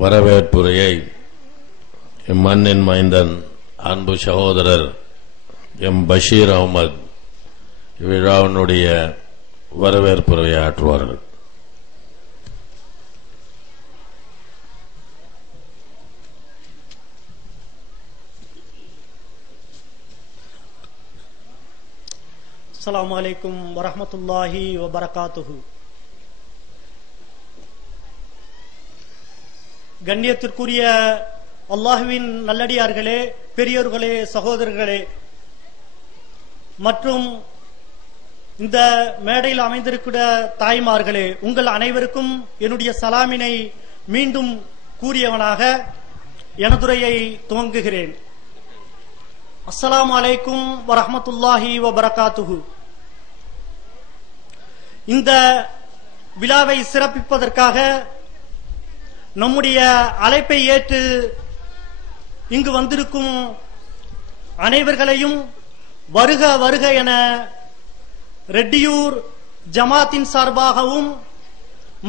வரவேற்புரையை இம்மண்ணின் மைந்தன் அன்பு சகோதரர் எம் பஷீர் அஹ்மத் இவ்விழாவினுடைய வரவேற்புரையை ஆற்றுவார்கள். அஸ்ஸலாமு அலைக்கும் வரஹ்மத்துல்லாஹி வபரகாத்துஹு. கண்ணியத்திற்குரிய அல்லாஹுவின் நல்லடியார்களே, பெரியோர்களே, சகோதரர்களே மற்றும் இந்த மேடையில் அமைந்திருக்கிற தாய்மார்களே, உங்கள் அனைவருக்கும் என்னுடைய சலாமினை மீண்டும் கூறியவனாக எனதுரையை துவங்குகிறேன். அஸ்ஸலாமு அலைக்கும் வரஹ்மத்துல்லாஹி வபரகாத்துஹு. இந்த விழாவை சிறப்பிப்பதற்காக நம்முடைய அழைப்பை ஏற்று இங்கு வந்திருக்கும் அனைவர்களையும் வருக வருக என ரெட்டியூர் ஜமாத்தின் சார்பாகவும்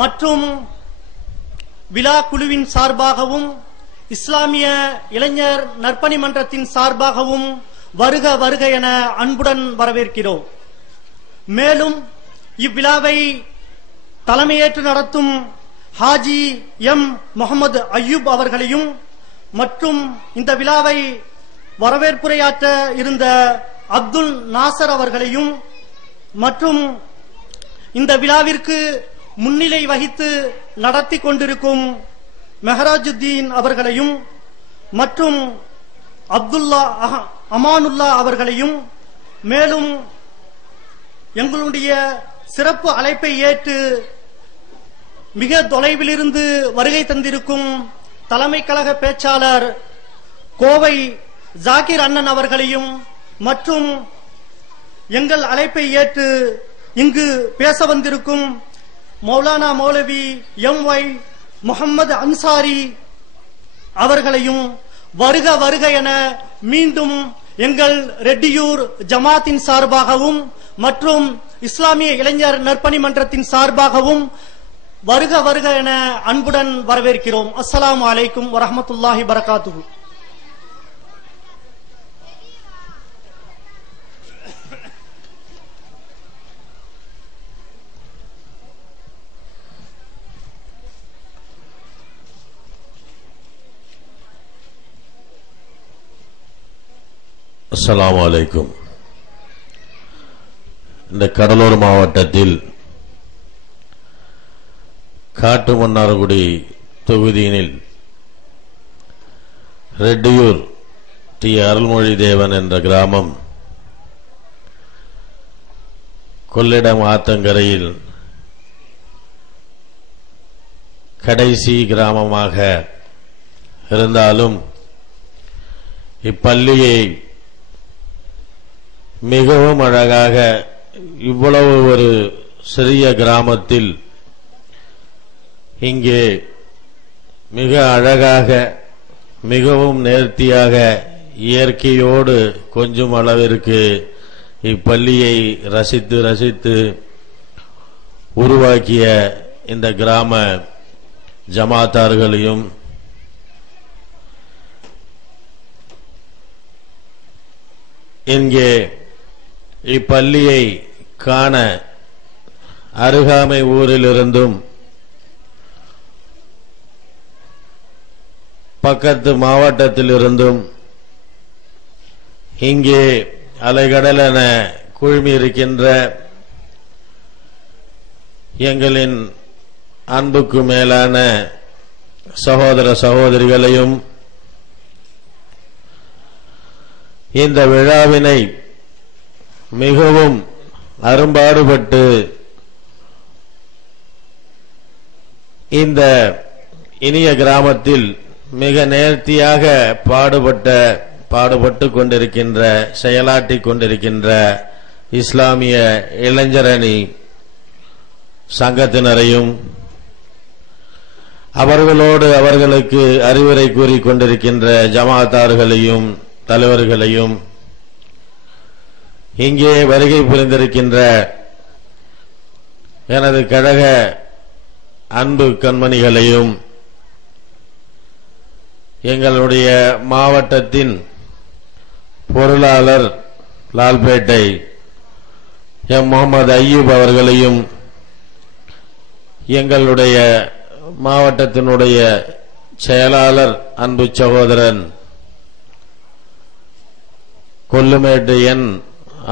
மற்றும் விழா குழுவின் சார்பாகவும் இஸ்லாமிய இளைஞர் நற்பணி மன்றத்தின் சார்பாகவும் வருக வருக என அன்புடன் வரவேற்கிறோம். மேலும் இவ்விழாவை தலைமையேற்று நடத்தும் ஹாஜி எம் முகமது அய்யூப் அவர்களையும் மற்றும் இந்த விழாவை வரவேற்புரையாற்ற இருந்த அப்துல் நாசர் அவர்களையும் மற்றும் இந்த விழாவிற்கு முன்னிலை வகித்து நடத்தி கொண்டிருக்கும் மெஹராஜுத்தீன் அவர்களையும் மற்றும் அப்துல்லா அமானுல்லா அவர்களையும், மேலும் எங்களுடைய சிறப்பு அழைப்பை ஏற்று மிக தொலைவிலிருந்து வருகை தந்திருக்கும் தலைமை கழக பேச்சாளர் கோவை ஜாகிர் அண்ணன் அவர்களையும் மற்றும் எங்கள் அழைப்பை ஏற்று இங்கு பேச வந்திருக்கும் மௌலானா மௌலவி எம்.ஒய். முகமது அன்சாரி அவர்களையும் வருக வருக என மீண்டும் எங்கள் ரெட்டியூர் ஜமாத்தின் சார்பாகவும் மற்றும் இஸ்லாமிய இளைஞர் நற்பணி மன்றத்தின் சார்பாகவும் வருக வருக என அன்புடன் வரவேற்கிறோம். அஸ்ஸலாமு அலைக்கும் வரஹ்மத்துல்லாஹி வபரகாத்துஹு. அஸ்ஸலாமு அலைக்கும். இந்த கடலூர் மாவட்டத்தில் காட்டுமன்னார்குடி தொகுதியினில் ரெட்டியூர் டி அருள்மொழி தேவன் என்ற கிராமம் கொள்ளிடம் ஆத்தங்கரையில் கடைசி கிராமமாக இருந்தாலும் இப்பள்ளியை மிகவும் அழகாக இவ்வளவு ஒரு சிறிய கிராமத்தில் இங்கே மிக அழகாக மிகவும் நேர்த்தியாக இயற்கையோடு கொஞ்சம் அளவிற்கு இப்பள்ளியை ரசித்து ரசித்து உருவாக்கிய இந்த கிராம ஜமாத்தார்களையும் இங்கே இப்பள்ளியை காண அருகாமை ஊரிலிருந்தும் பக்கத்து மாவட்டத்திலிருந்தும் இங்கே அலைகடலென குழுமி இருக்கின்ற எங்களின் அன்புக்கு மேலான சகோதர சகோதரிகளையும் இந்த விழாவினை மிகவும் அரும்பாடுபட்டு இந்த இனிய கிராமத்தில் மிக நேர்த்தியாக பாடுபட்டு கொண்டிருக்கின்ற செயலாற்றிக் கொண்டிருக்கின்ற இஸ்லாமிய இளைஞரணி சங்கத்தினரையும் அவர்களோடு அவர்களுக்கு அறிவுரை கூறிக் கொண்டிருக்கின்ற ஜமாத்தார்களையும் தலைவர்களையும் இங்கே வருகை புரிந்திருக்கின்ற எனது கழக அன்பு கண்மணிகளையும் எங்களுடைய மாவட்டத்தின் பொருளாளர் லால்பேட்டை எம் முகமது அய்யூப் அவர்களையும், எங்களுடைய மாவட்டத்தினுடைய செயலாளர் அன்பு சகோதரன் கொல்லுமேட்டு என்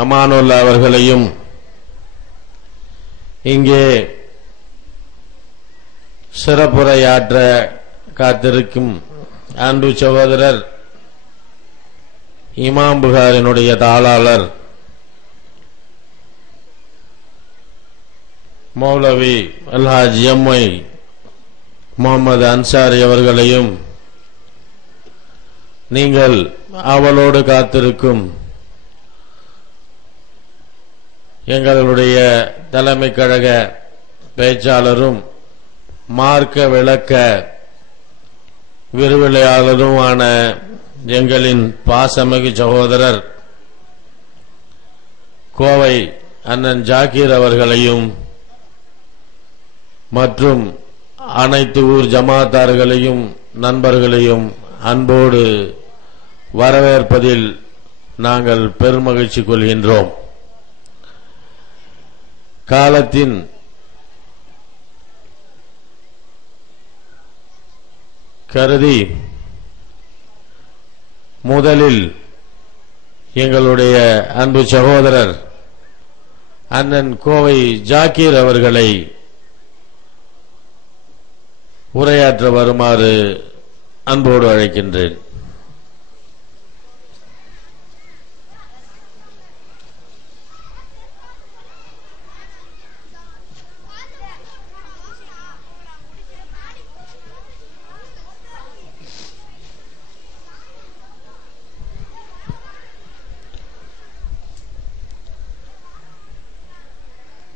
அமானுல்லா அவர்களையும், இங்கே சிறப்புரையாற்ற காத்திருக்கும் அன்பு சகோதரர் இமாம் புகாரினுடைய தாளாளர் மௌலவி அல்ஹாஜ் எம்ஐ முகமது அன்சாரி அவர்களையும், நீங்கள் அவளோடு காத்திருக்கும் எங்களுடைய தலைமை கழக பேச்சாளரும் மார்க்க விளக்க விரிவுரையாளருமான எங்களின் பாசமிகு சகோதரர் கோவை அண்ணன் ஜாக்கீர் அவர்களையும் மற்றும் அனைத்து ஊர் ஜமாத்தார்களையும் நண்பர்களையும் அன்போடு வரவேற்பதில் நாங்கள் பெருமகிழ்ச்சி கொள்கின்றோம். காலத்தின் கருதி முதலில் எங்களுடைய அன்பு சகோதரர் அண்ணன் கோவை ஜாக்கீர் அவர்களை உரையாற்ற வருமாறு அன்போடு அழைக்கின்றேன்.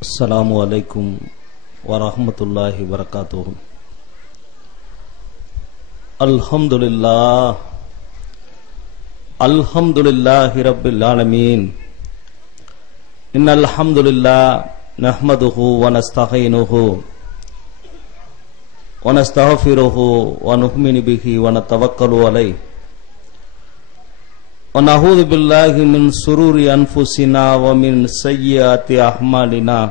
அஸ்ஸலாமு அலைக்கும் வரஹ்மத்துல்லாஹி வபரகாத்துஹு. அல்ஹம்துலில்லாஹி ரப்பில் ஆலமீன். இன்னல் ஹம்துலில்லாஹ் நஹ்மதுஹு வ நஸ்தஈனுஹு வ நஸ்தக்ஃபிருஹு வ நு'மினு பிஹி வ நதவக்கலு அலைஹி வ நஊது பில்லாஹி மின் ஷுரூரி அன்ஃபுஸினா வ மின் ஸய்யிஆத்தி அஅமாலினா.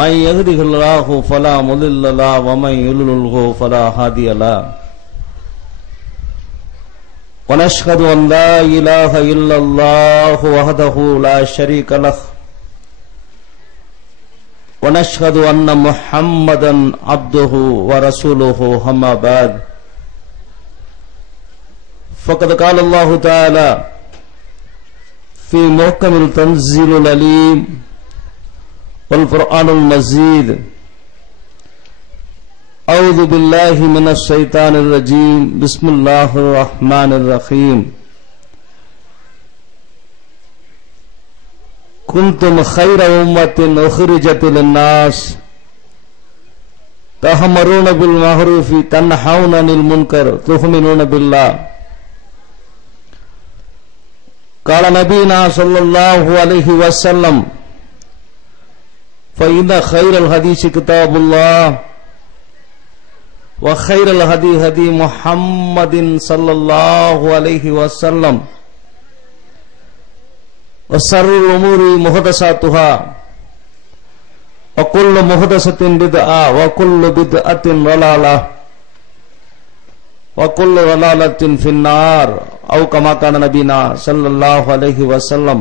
من يهده الله فلا مضل له ومن يضلل فلا هادي له. ونشهد أن لا إله إلا الله وحده لا شريك له. ونشهد أن محمدا عبده ورسوله. أما بعد فقد قال الله تعالى في محكم التنزيل العليم والقرآن المجيد: أعوذ بالله من الشيطان الرجيم. بسم الله الرحمن الرحيم. كنتم خير أمة أخرجت للناس تأمرون بالمعروف تنهون عن المنكر تؤمنون بالله. قال نبينا صلى الله عليه وسلم: فإن خير الحديث كتاب الله وخير الهدي هدي محمد صلى الله عليه وسلم وشر الأمور محدثاتها وكل محدثة بدعة وكل بدعة ضلالة وكل ضلالة في النار أو كما كان نبينا صلى الله عليه وسلم.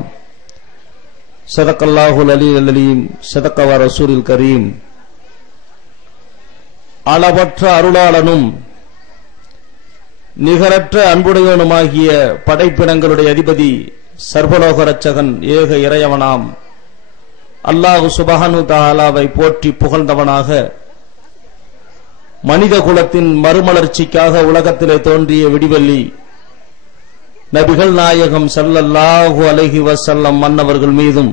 ஸதக்கல்லாஹுல் அலியுல் அலீம். ஸதக்க வ ரசூலுல் கரீம். அளவற்ற அருளாளனும் நிகரற்ற அன்புடையவனுமாகிய படைப்பினங்களுடைய அதிபதி சர்வலோக ரட்சகன் ஏக இறையவனாம் அல்லாஹ் சுப்ஹானஹு தஆலாவை போற்றி புகழ்ந்தவனாக மனித குலத்தின் மறுமலர்ச்சிக்காக உலகத்திலே தோன்றிய விடிவெள்ளி நபிகள் நாயகம் ஸல்லல்லாஹு அலைஹி வஸல்லம் மன்னவர்கள் மீதும்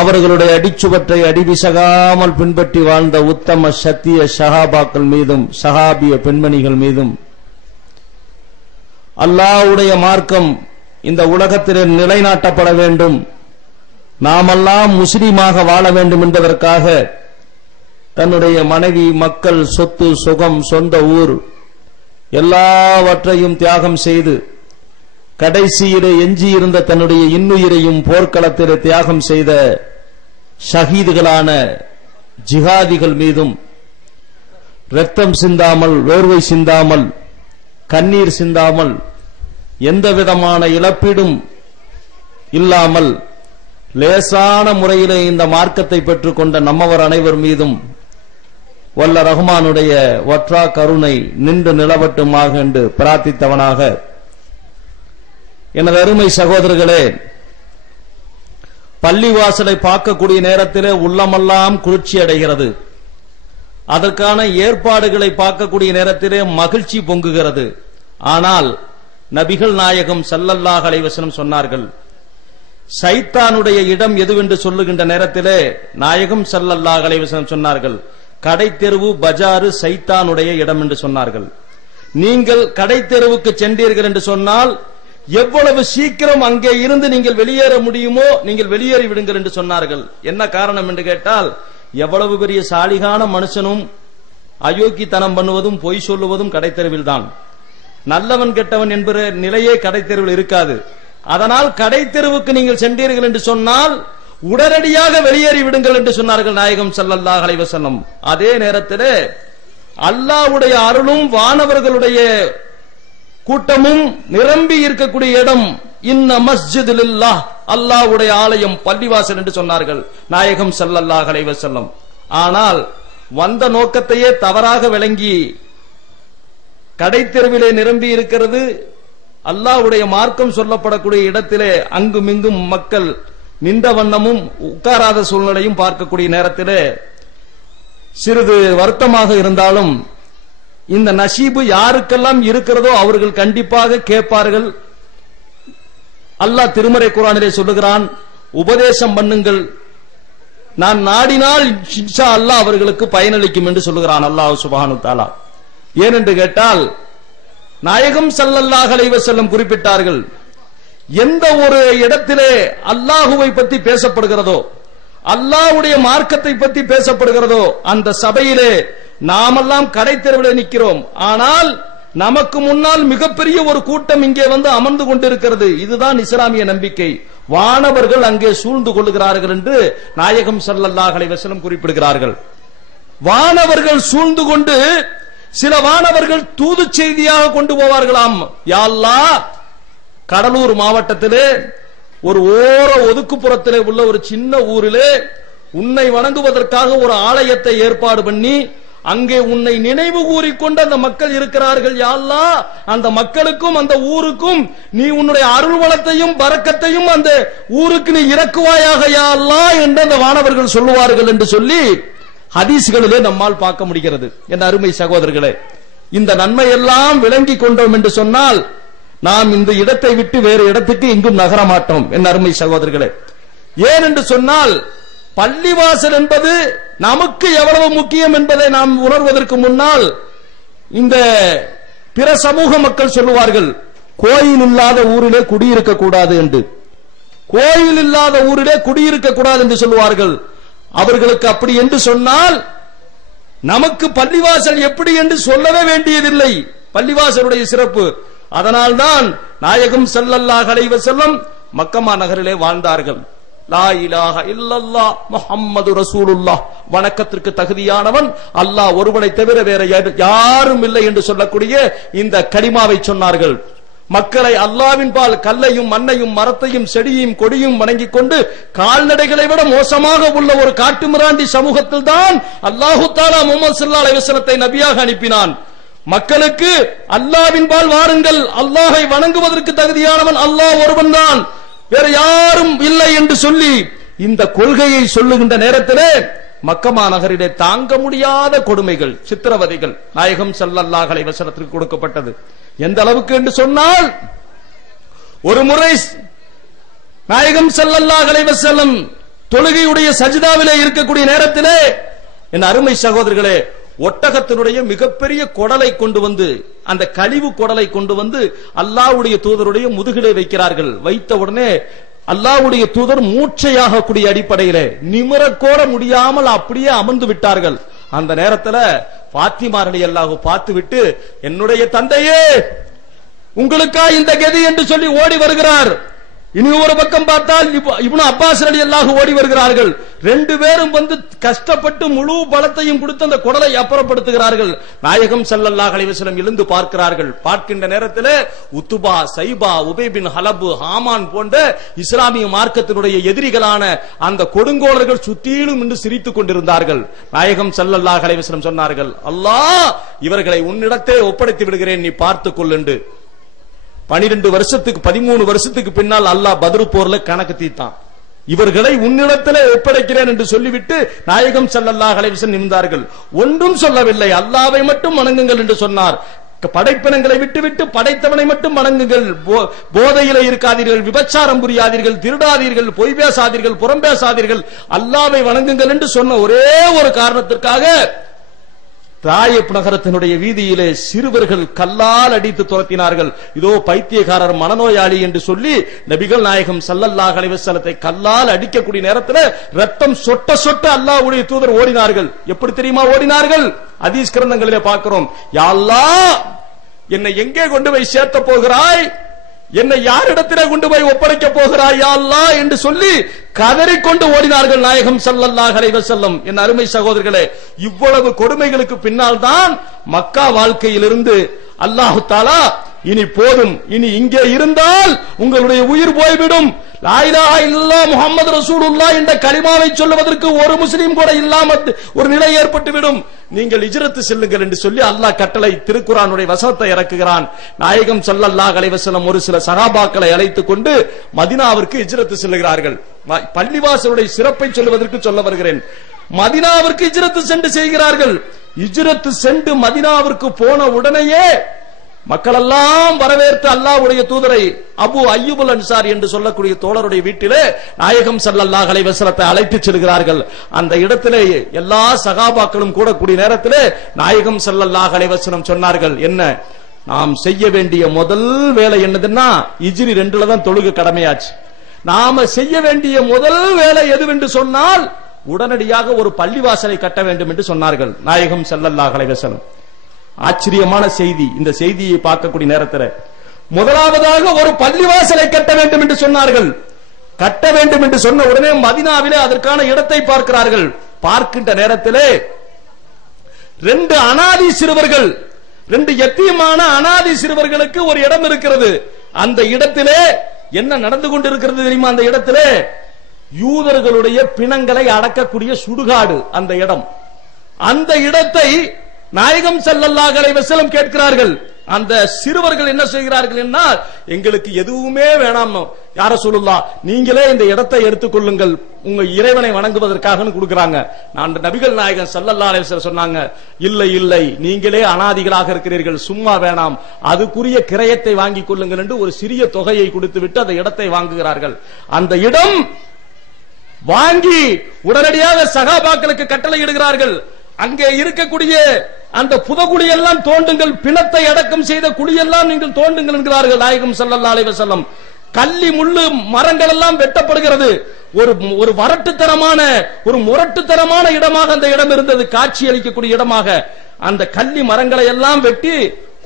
அவர்களுடைய அடிச்சுவற்றை அடிபிசகாமல் பின்பற்றி வாழ்ந்த உத்தம சத்திய ஷஹாபாக்கள் மீதும் ஷஹாபிய பெண்மணிகள் மீதும் அல்லாஹ்வுடைய மார்க்கம் இந்த உலகத்திலே நிலைநாட்டப்பட வேண்டும், நாமெல்லாம் முஸ்லிமாக வாழ வேண்டும் என்பதற்காக தன்னுடைய மனைவி, மக்கள், சொத்து, சுகம், சொந்த ஊர் எல்லாவற்றையும் தியாகம் செய்து கடைசியிலே எஞ்சியிருந்த தன்னுடைய இன்னுயிரையும் போர்க்களத்திலே தியாகம் செய்த ஷஹீதுகளான ஜிஹாதிகள் மீதும் இரத்தம் சிந்தாமல், வேர்வை சிந்தாமல், கண்ணீர் சிந்தாமல், எந்த விதமான இழப்பீடும் இல்லாமல் லேசான முறையிலே இந்த மார்க்கத்தை பெற்றுக் கொண்ட நம்மவர் அனைவர் மீதும் வல்ல ரஹ்மானுடைய வற்றா கருணை நின்று நிலவட்டுமாக என்று பிரார்த்தித்தவனாக, எனது அருமை சகோதரர்களே, பள்ளிவாசலை பார்க்கக்கூடிய நேரத்திலே உள்ளமெல்லாம் குளிர்ச்சி அடைகிறது. அதற்கான ஏற்பாடுகளை பார்க்கக்கூடிய நேரத்திலே மகிழ்ச்சி பொங்குகிறது. ஆனால் நபிகள் நாயகம் ஸல்லல்லாஹு அலைஹி வஸல்லம் சொன்னார்கள், சைத்தானுடைய இடம் எதுவென்று சொல்லுகின்ற நேரத்திலே நாயகம் ஸல்லல்லாஹு அலைஹி வஸல்லம் சொன்னார்கள், கடை தெருவு, பஜாரு சைத்தானுடைய இடம் என்று சொன்னார்கள். நீங்கள் கடை தெருவுக்கு சென்றீர்கள் என்று சொன்னால் எவ்வளவு சீக்கிரம் அங்கே இருந்து நீங்கள் வெளியேற முடியுமோ நீங்கள் வெளியேறி விடுங்கள் என்று சொன்னார்கள். என்ன காரணம் என்று கேட்டால், எவ்வளவு பெரிய சாலிகான மனுஷனும் அயோக்கித்தனம் பண்ணுவதும் பொய் சொல்லுவதும் கடை தெருவில் தான். நல்லவன் கெட்டவன் என்கிற நிலையே கடை தெருவில் இருக்காது. அதனால் கடை தெருவுக்கு நீங்கள் சென்றீர்கள் என்று சொன்னால் உடனடியாக வெளியேறி விடுங்கள் என்று சொன்னார்கள் நாயகம் ஸல்லல்லாஹு அலைஹி வஸல்லம். அதே நேரத்தில் அல்லாஹ்வுடைய அருளும் வானவர்களுடைய கூட்டமும் நிரம்பி இருக்கக்கூடிய இடம் இன்ன மஸ்ஜிது லில்லாஹ், அல்லாஹ்வுடைய ஆலயம், பள்ளிவாசல் என்று சொன்னார்கள் நாயகம் ஸல்லல்லாஹு அலைஹி வஸல்லம். ஆனால் வந்த நோக்கத்தையே தவறாக விளங்கி கடை தெருவிலே நிரம்பி இருக்கிறது. அல்லாஹ்வுடைய மார்க்கம் சொல்லப்படக்கூடிய இடத்திலே அங்குமிங்கும் மக்கள் நின்ற வண்ணமும் உட்காராத சூழ்நிலையும் பார்க்கக்கூடிய நேரத்திலே சிறிது வருத்தமாக இருந்தாலும் இந்த நசீபு யாருக்கெல்லாம் இருக்கிறதோ அவர்கள் கண்டிப்பாக கேட்பார்கள். அல்லாஹ் திருமறை குர்ஆனிலே சொல்லுகிறான், உபதேசம் பண்ணுங்கள், நான் நாடினால் இன்ஷா அல்லாஹ் அவர்களுக்கு பயனளிக்கும் என்று சொல்லுகிறான் அல்லாஹ் சுப்ஹானஹு தஆலா. ஏனென்று கேட்டால் நாயகம் ஸல்லல்லாஹு அலைஹி வஸல்லம் குறிப்பிட்டார்கள், எந்த ஒரு இடத்திலே அல்லாஹுவை பற்றி பேசப்படுகிறதோ, அல்லாஹ்வுடைய மார்க்கத்தை பற்றி பேசப்படுகிறதோ, அந்த சபையிலே நாமெல்லாம் கடை தெருவிலே நிற்கிறோம். ஆனால் நமக்கு முன்னால் மிகப்பெரிய ஒரு கூட்டம் இங்கே வந்து அமர்ந்து கொண்டிருக்கிறது. இதுதான் இஸ்லாமிய நம்பிக்கை. வானவர்கள் அங்கே சூழ்ந்து கொள்ளுகிறார்கள் என்று நாயகம் ஸல்லல்லாஹு அலைஹி வஸல்லம் குறிப்பிடுகிறார்கள். வானவர்கள் சூழ்ந்து கொண்டு சில வானவர்கள் தூது செய்தியாக கொண்டு போவார்களாம். யா அல்லாஹ், கடலூர் மாவட்டத்திலே ஒரு ஓர ஒதுக்குப்புறத்திலே உள்ள ஒரு சின்ன ஊரிலே உன்னை வணங்குவதற்காக ஒரு ஆலயத்தை ஏற்பாடு பண்ணி அங்கே உன்னை நினைவு கூறிக்கொண்டு அந்த மக்கள் இருக்கிறார்கள். யா அல்லாஹ், அந்த மக்களுக்கும் அந்த ஊருக்கும் நீ உன்னுடைய அருள் வளத்தையும் பரக்கத்தையும் அந்த ஊருக்கு நீ இறக்குவாயாக யா அல்லாஹ் என்று அந்த வானவர்கள் சொல்லுவார்கள் என்று சொல்லி ஹதீஸ்களிலே நம்மால் பார்க்க முடிகிறது. என் அருமை சகோதரர்களே, இந்த நன்மை எல்லாம் விளங்கி கொண்டோம் என்று சொன்னால் நாம் இந்த இடத்தை விட்டு வேறு இடத்துக்கு எங்கும் நகர மாட்டோம். என் அருமை சகோதரர்களே, ஏன் என்று சொன்னால் பள்ளிவாசல் என்பது நமக்கு எவ்வளவு முக்கியம் என்பதை நாம் உணர்வதற்கு முன்னால் இந்த பிற சமூக மக்கள் சொல்லுவார்கள், கோயில் இல்லாத ஊரிலே குடியிருக்க கூடாது என்று. கோயில் இல்லாத ஊரிலே குடியிருக்க கூடாது என்று சொல்லுவார்கள். அவர்களுக்கு அப்படி என்று சொன்னால் நமக்கு பள்ளிவாசல் எப்படி என்று சொல்லவே வேண்டியதில்லை. பள்ளிவாசலுடைய சிறப்பு. அதனால்தான் நாயகம் ஸல்லல்லாஹு அலைஹி வஸல்லம் மக்கமா நகரிலே வாழ்ந்தார்கள். லா இலாஹ இல்லல்லாஹ் முஹம்மது ரசூலுல்லாஹ், வணக்கத்திற்கு தகுதியானவன் அல்லாஹ் ஒருவனை தவிர வேற யாரும் இல்லை என்று சொல்லக்கூடிய இந்த கலிமாவை சொன்னார்கள். மக்களை அல்லாஹ்வின் பால் கல்லையும் மண்ணையும் மரத்தையும் செடியையும் கொடியும் வணங்கிக் கொண்டு கால்நடைகளை விட மோசமாக உள்ள ஒரு காட்டுமிராண்டி சமூகத்தில் தான் அல்லாஹு தஆலா முஹம்மது ஸல்லல்லாஹு அலைஹி வஸல்லத்தை நபியாக அனுப்பினான். மக்களுக்கு அல்லாஹ்வின் பால் வாருங்கள், அல்லாஹை வணங்குவதற்கு தகுதியானவன் அல்லாஹ் ஒருவன் தான், வேற யாரும் இல்லை என்று சொல்லி இந்த கொள்கையை சொல்லுகின்ற நேரத்திலே மக்கமா நகரிலே தாங்க முடியாத கொடுமைகள், சித்திரவதைகள் நாயகம் ஸல்லல்லாஹு அலைஹி வஸல்லத்திற்கு கொடுக்கப்பட்டது. எந்த அளவுக்கு என்று சொன்னால், ஒரு முறை நாயகம் ஸல்லல்லாஹு அலைஹி வஸல்லம் தொழுகையுடைய சஜிதாவிலே இருக்கக்கூடிய நேரத்திலே என் அருமை சகோதரர்களே, ஒட்டகத்தினுடைய மிகப்பெரிய குடலை கொண்டு வந்து, அந்த கழிவு குடலை கொண்டு வந்து அல்லாஹ்வுடைய தூதருடைய முதுகிலே வைக்கிறார்கள். வைத்த உடனே அல்லாஹ்வுடைய தூதர் மூச்சையாக கூடிய அடிப்படையிலே நிமிரக்கூட முடியாமல் அப்படியே அமர்ந்து விட்டார்கள். அந்த நேரத்துல பாத்திமா ரலியல்லாஹு பார்த்து விட்டு, என்னுடைய தந்தையே உங்களுக்கா இந்த கதி என்று சொல்லி ஓடி வருகிறார். இனி ஒரு பக்கம் பார்த்தால் இப்னு அப்பாஸ் ரலியல்லாஹு ஓடி வருகிறார்கள். ரெண்டு பேரும் வந்து கஷ்டப்பட்டு முழு பலத்தையும் கொடுத்து அந்த குடலை அப்புறப்படுத்துகிறார்கள். நாயகம் ஸல்லல்லாஹு அலைஹி வஸல்லம் எழுந்து பார்க்கிறார்கள். பார்க்கின்ற நேரத்தில் உத்துபா, சைபா, உபை பின் ஹலப், ஹாமான் போன்ற இஸ்லாமிய மார்க்கத்தினுடைய எதிரிகளான அந்த கொடுங்கோலர்கள் சுற்றிலும் நின்று சிரித்துக் கொண்டிருந்தார்கள். நாயகம் ஸல்லல்லாஹு அலைஹி வஸல்லம் சொன்னார்கள், அல்லாஹ் இவர்களை உன்னிடத்தே ஒப்படைத்து விடுகிறேன், நீ பார்த்துக் கொள் என்று. 12 வருஷத்துக்கு 13 வருஷத்துக்கு பின்னால் அல்லாஹ் பத்ரு போர்ல கணக்கு தீர்த்தான். இவர்களை உன்னிடத்திலே ஒப்படைக்கிறேன் என்று சொல்லிவிட்டு நாயகம் ஸல்லல்லாஹு அலைஹி வஸல்லம் நின்றார்கள். ஒன்றும் சொல்லவில்லை, அல்லாஹ்வை மட்டும் வணங்குங்கள் என்று சொன்னார். படைப்பினங்களை விட்டுவிட்டு படைத்தவனை மட்டும் வணங்குங்கள், போதையில இருக்காதீர்கள், விபச்சாரம் புரியாதீர்கள், திருடாதீர்கள், பொய் பேசாதீர்கள், புறம் பேசாதீர்கள், அல்லாஹ்வை வணங்குங்கள் என்று சொன்ன ஒரே ஒரு காரணத்திற்காக தாயிப் நகரத்தினுடைய வீதியிலே சிறுவர்கள் கல்லால் அடித்து துரத்தினார்கள். இதோ பைத்தியக்காரர், மனநோயாளி என்று சொல்லி நபிகள் நாயகம் ஸல்லல்லாஹு அலைஹி வஸல்லத்தை கல்லால் அடிக்கக்கூடிய நேரத்தில் ரத்தம் சொட்ட சொட்ட அல்லாஹ்வுடைய தூதர் ஓடினார்கள். எப்படி தெரியுமா ஓடினார்கள்? ஹதீஸ் கிரந்தங்களிலே பார்க்கிறோம். யா அல்லாஹ், என்னை எங்கே கொண்டு போய் சேர்த்த போகிறாய், என்னை யாரிடத்திலே கொண்டு போய் ஒப்படைக்க போகிறாய் யா அல்லாஹ் என்று சொல்லி கதறிக்கொண்டு ஓடினார்கள் நாயகம் ஸல்லல்லாஹு அலைஹி வஸல்லம். என் அருமை சகோதரர்களே, இவ்வளவு கொடுமைகளுக்கு பின்னால் தான் மக்கா வாழ்க்கையிலிருந்து அல்லாஹ் தஆலா இனி போதும், இனி இங்கே இருந்தால் உங்களுடைய உயிர் போய்விடும், லா இலாஹா இல்லல்லாஹ் முஹம்மது ரசூலுல்லாஹ் என்ற கலிமாவை சொல்லுவதற்கு ஒரு முஸ்லிம் கூட இல்லாமல் ஒரு நிலை ஏற்பட்டுவிடும், நீங்கள் ஹிஜ்ரத் செல்லுங்கள் என்று சொல்லி அல்லாஹ் கட்டளை திருக்குர்ஆனுடைய வசனத்தை இறக்குகிறான். நாயகம் ஸல்லல்லாஹு அலைஹி வஸல்லம் ஒரு சில சஹாபாக்களை அழைத்துக் கொண்டு மதீனாவிற்கு ஹிஜ்ரத் செல்லுகிறார்கள். பள்ளிவாசலுடைய சிறப்பை சொல்லுவதற்கு சொல்ல வருகிறேன். மதீனாவிற்கு ஹிஜ்ரத் சென்று செய்கிறார்கள். ஹிஜ்ரத் சென்று மதீனாவிற்கு போன உடனேயே மக்கள் எல்லாம் வரவேற்று அல்லாஹ்வுடைய தூதரை அபு அய்யூபுல் அன்சாரி என்று சொல்லக்கூடிய தோழருடைய வீட்டிலே நாயகம் ஸல்லல்லாஹு அலைஹி வஸல்லத்தை அழைத்துச் செல்கிறார்கள். அந்த இடத்திலே எல்லா சகாபாக்களும் கூடக்கூடிய நேரத்திலே நாயகம் ஸல்லல்லாஹு அலைஹி வஸல்லம் சொன்னார்கள், என்ன நாம் செய்ய வேண்டிய முதல் வேலை என்னதுன்னா ஹிஜ்ரி 2ல தான் தொழுகை கடமையாச்சு. நாம செய்ய வேண்டிய முதல் வேலை எதுவென்று சொன்னால் உடனடியாக ஒரு பள்ளிவாசலை கட்ட வேண்டும் என்று சொன்னார்கள் நாயகம் ஸல்லல்லாஹு அலைஹி வஸல்லம். ஆச்சரியமான செய்தி. இந்த செய்தியை பார்க்கக்கூடிய நேரத்தில் முதலாவதாக ஒரு பள்ளிவாசலை கட்ட வேண்டும் என்று சொன்னார்கள். கட்ட வேண்டும் என்று சொன்ன உடனே மதீனாவிலே அதற்கான இடத்தை பார்க்கிறார்கள். பார்க்கின்ற நேரத்திலே 2 அனாதை சிறுவர்கள், 2 யத்தீமான அனாதை சிறுவர்களுக்கு ஒரு இடம் இருக்கிறது. அந்த இடத்திலே என்ன நடந்து கொண்டிருக்கிறது தெரியுமா? அந்த இடத்திலே யூதர்களுடைய பிணங்களை அடக்கக்கூடிய சுடுகாடு அந்த இடம். அந்த இடத்தை நாயகம் ஸல்லல்லாஹு அலைஹி வஸல்லம் கேட்கிறார்கள். அந்த சிறுவர்கள் என்ன செய்கிறார்கள் என்றால், எங்களுக்கு எதுவுமே வேணாம் யா ரசூலுல்லாஹ், நீங்களே இந்த இடத்தை எடுத்துக்கொள்ளுங்கள், உங்க இறைவனை வணங்குவதற்காக கொடுக்கிறாங்க. நபிகள் நாயகம் ஸல்லல்லாஹு அலைஹி வஸல்லம் சொன்னாங்க, இல்லை இல்லை, நீங்களே அனாதிகளாக இருக்கிறீர்கள், சும்மா வேணாம், அதுக்குரிய கிரயத்தை வாங்கிக் கொள்ளுங்கள் என்று ஒரு சிறிய தொகையை கொடுத்து விட்டு அந்த இடத்தை வாங்குகிறார்கள். அந்த இடம் வாங்கி உடனடியாக சகாபாக்களுக்கு கட்டளை இடுகிறார்கள். அங்கே இருக்கக்கூடிய அந்த புதகுழியெல்லாம் தோண்டுங்கள், பிணத்தை அடக்கம் செய்த குழியெல்லாம் நீங்கள் தோண்டுங்கள் என்கிறார்கள் நாயகம் ஸல்லல்லாஹு அலைஹி வஸல்லம். கள்ளி முள்ளு மரங்கள் எல்லாம் வெட்டப்படுகிறது. ஒரு வரட்டுத்தனமான ஒரு முரட்டுத்தனமான இடமாக அந்த இடம் இருந்தது, காட்சி அளிக்கக்கூடிய இடமாக. அந்த கள்ளி மரங்களை எல்லாம் வெட்டி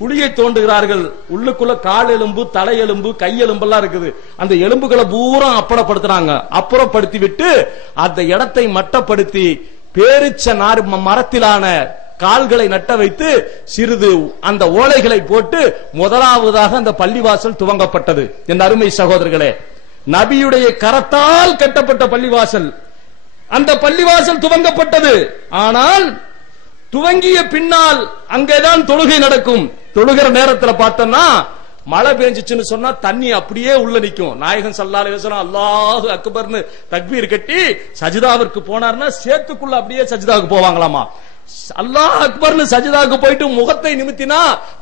குழியை தோண்டுகிறார்கள். உள்ளுக்குள்ள கால் எலும்பு, தலை எலும்பு, கை எலும்பெல்லாம் இருக்குது. அந்த எலும்புகளை பூரா அப்புறப்படுத்துறாங்க. அப்புறப்படுத்தி விட்டு அந்த இடத்தை மட்டப்படுத்தி பேரிச்ச மரத்திலான கால்களை நட்ட வைத்து சிறிது அந்த ஓலைகளை போட்டு முதலாவதாக அந்த பள்ளிவாசல் துவங்கப்பட்டது. என் அருமை சகோதரர்களே, நபியுடைய கரத்தால் கட்டப்பட்ட பள்ளிவாசல். அந்த பள்ளிவாசல் துவங்கப்பட்டது. ஆனால் துவங்கிய பின்னால் அங்கேதான் தொழுகை நடக்கும். தொழுகிற நேரத்தில் பார்த்தோம்னா மழை பெஞ்சிச்சுன்னு சொன்னா தண்ணி அப்படியே உள்ள நிக்கும். நாயகம் ஸல்லல்லாஹு அலைஹி வஸல்லம் அல்லாஹு அக்பர்னு தக்பீர் கட்டி சஜிதாவிற்கு போனார்னா சேத்துக்குள்ள அப்படியே சஜிதாவுக்கு போவாங்களாமா. அல்லாஹ் அக்பர்னு சஜிதாவுக்கு போயிட்டு முகத்தை நிமித்தினா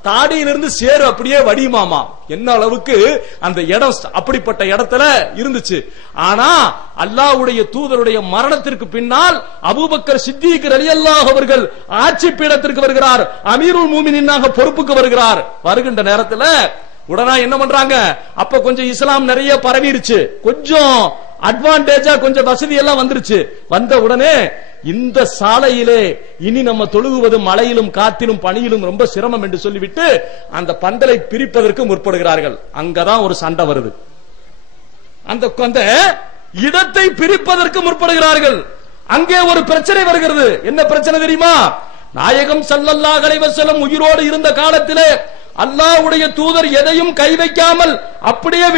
தாடியிலிருந்து சேறு அப்படியே வடியுமாமா. என்ன அளவுக்கு அந்த இடம் அப்படிப்பட்ட இடத்துல இருந்துச்சு. ஆனா அல்லாஹ்வுடைய தூதருடைய மரணத்திற்கு பின்னால் அபூபக்கர் சித்திக் ரலியல்லாஹு அவர்கள் ஆட்சி பீடத்திற்கு வருகிறார், அமீருல் மூமினீனாக பொறுப்புக்கு வருகிறார். வருகின்ற நேரத்தில் உடனே என்ன பண்றாங்க, அப்ப கொஞ்சம் இஸ்லாம் நிறைய பரவிருச்சு, கொஞ்சம் அட்வான்டேஜா கொஞ்சம் வசதி எல்லாம் வந்துருச்சு. வந்த உடனே இந்த சாலையிலே இனி நம்ம தொழுகுவது மழையிலும் காத்திலும் பனியிலும் ரொம்ப சிரமம் என்று சொல்லிவிட்டு அந்த பந்தலை பிரிப்பதற்கு முற்படுகிறார்கள். அங்கதான் ஒரு சண்டை வருது. அந்த இடத்தை பிரிப்பதற்கு முற்படுகிறார்கள். அங்கே ஒரு பிரச்சனை வருகிறது. என்ன பிரச்சனை தெரியுமா? நாயகம் ஸல்லல்லாஹு அலைஹி வஸல்லம் உயிரோடு இருந்த காலத்திலே அல்லாஹ்வுடைய தூதர் எதையும் கை வைக்காமல் அப்படியே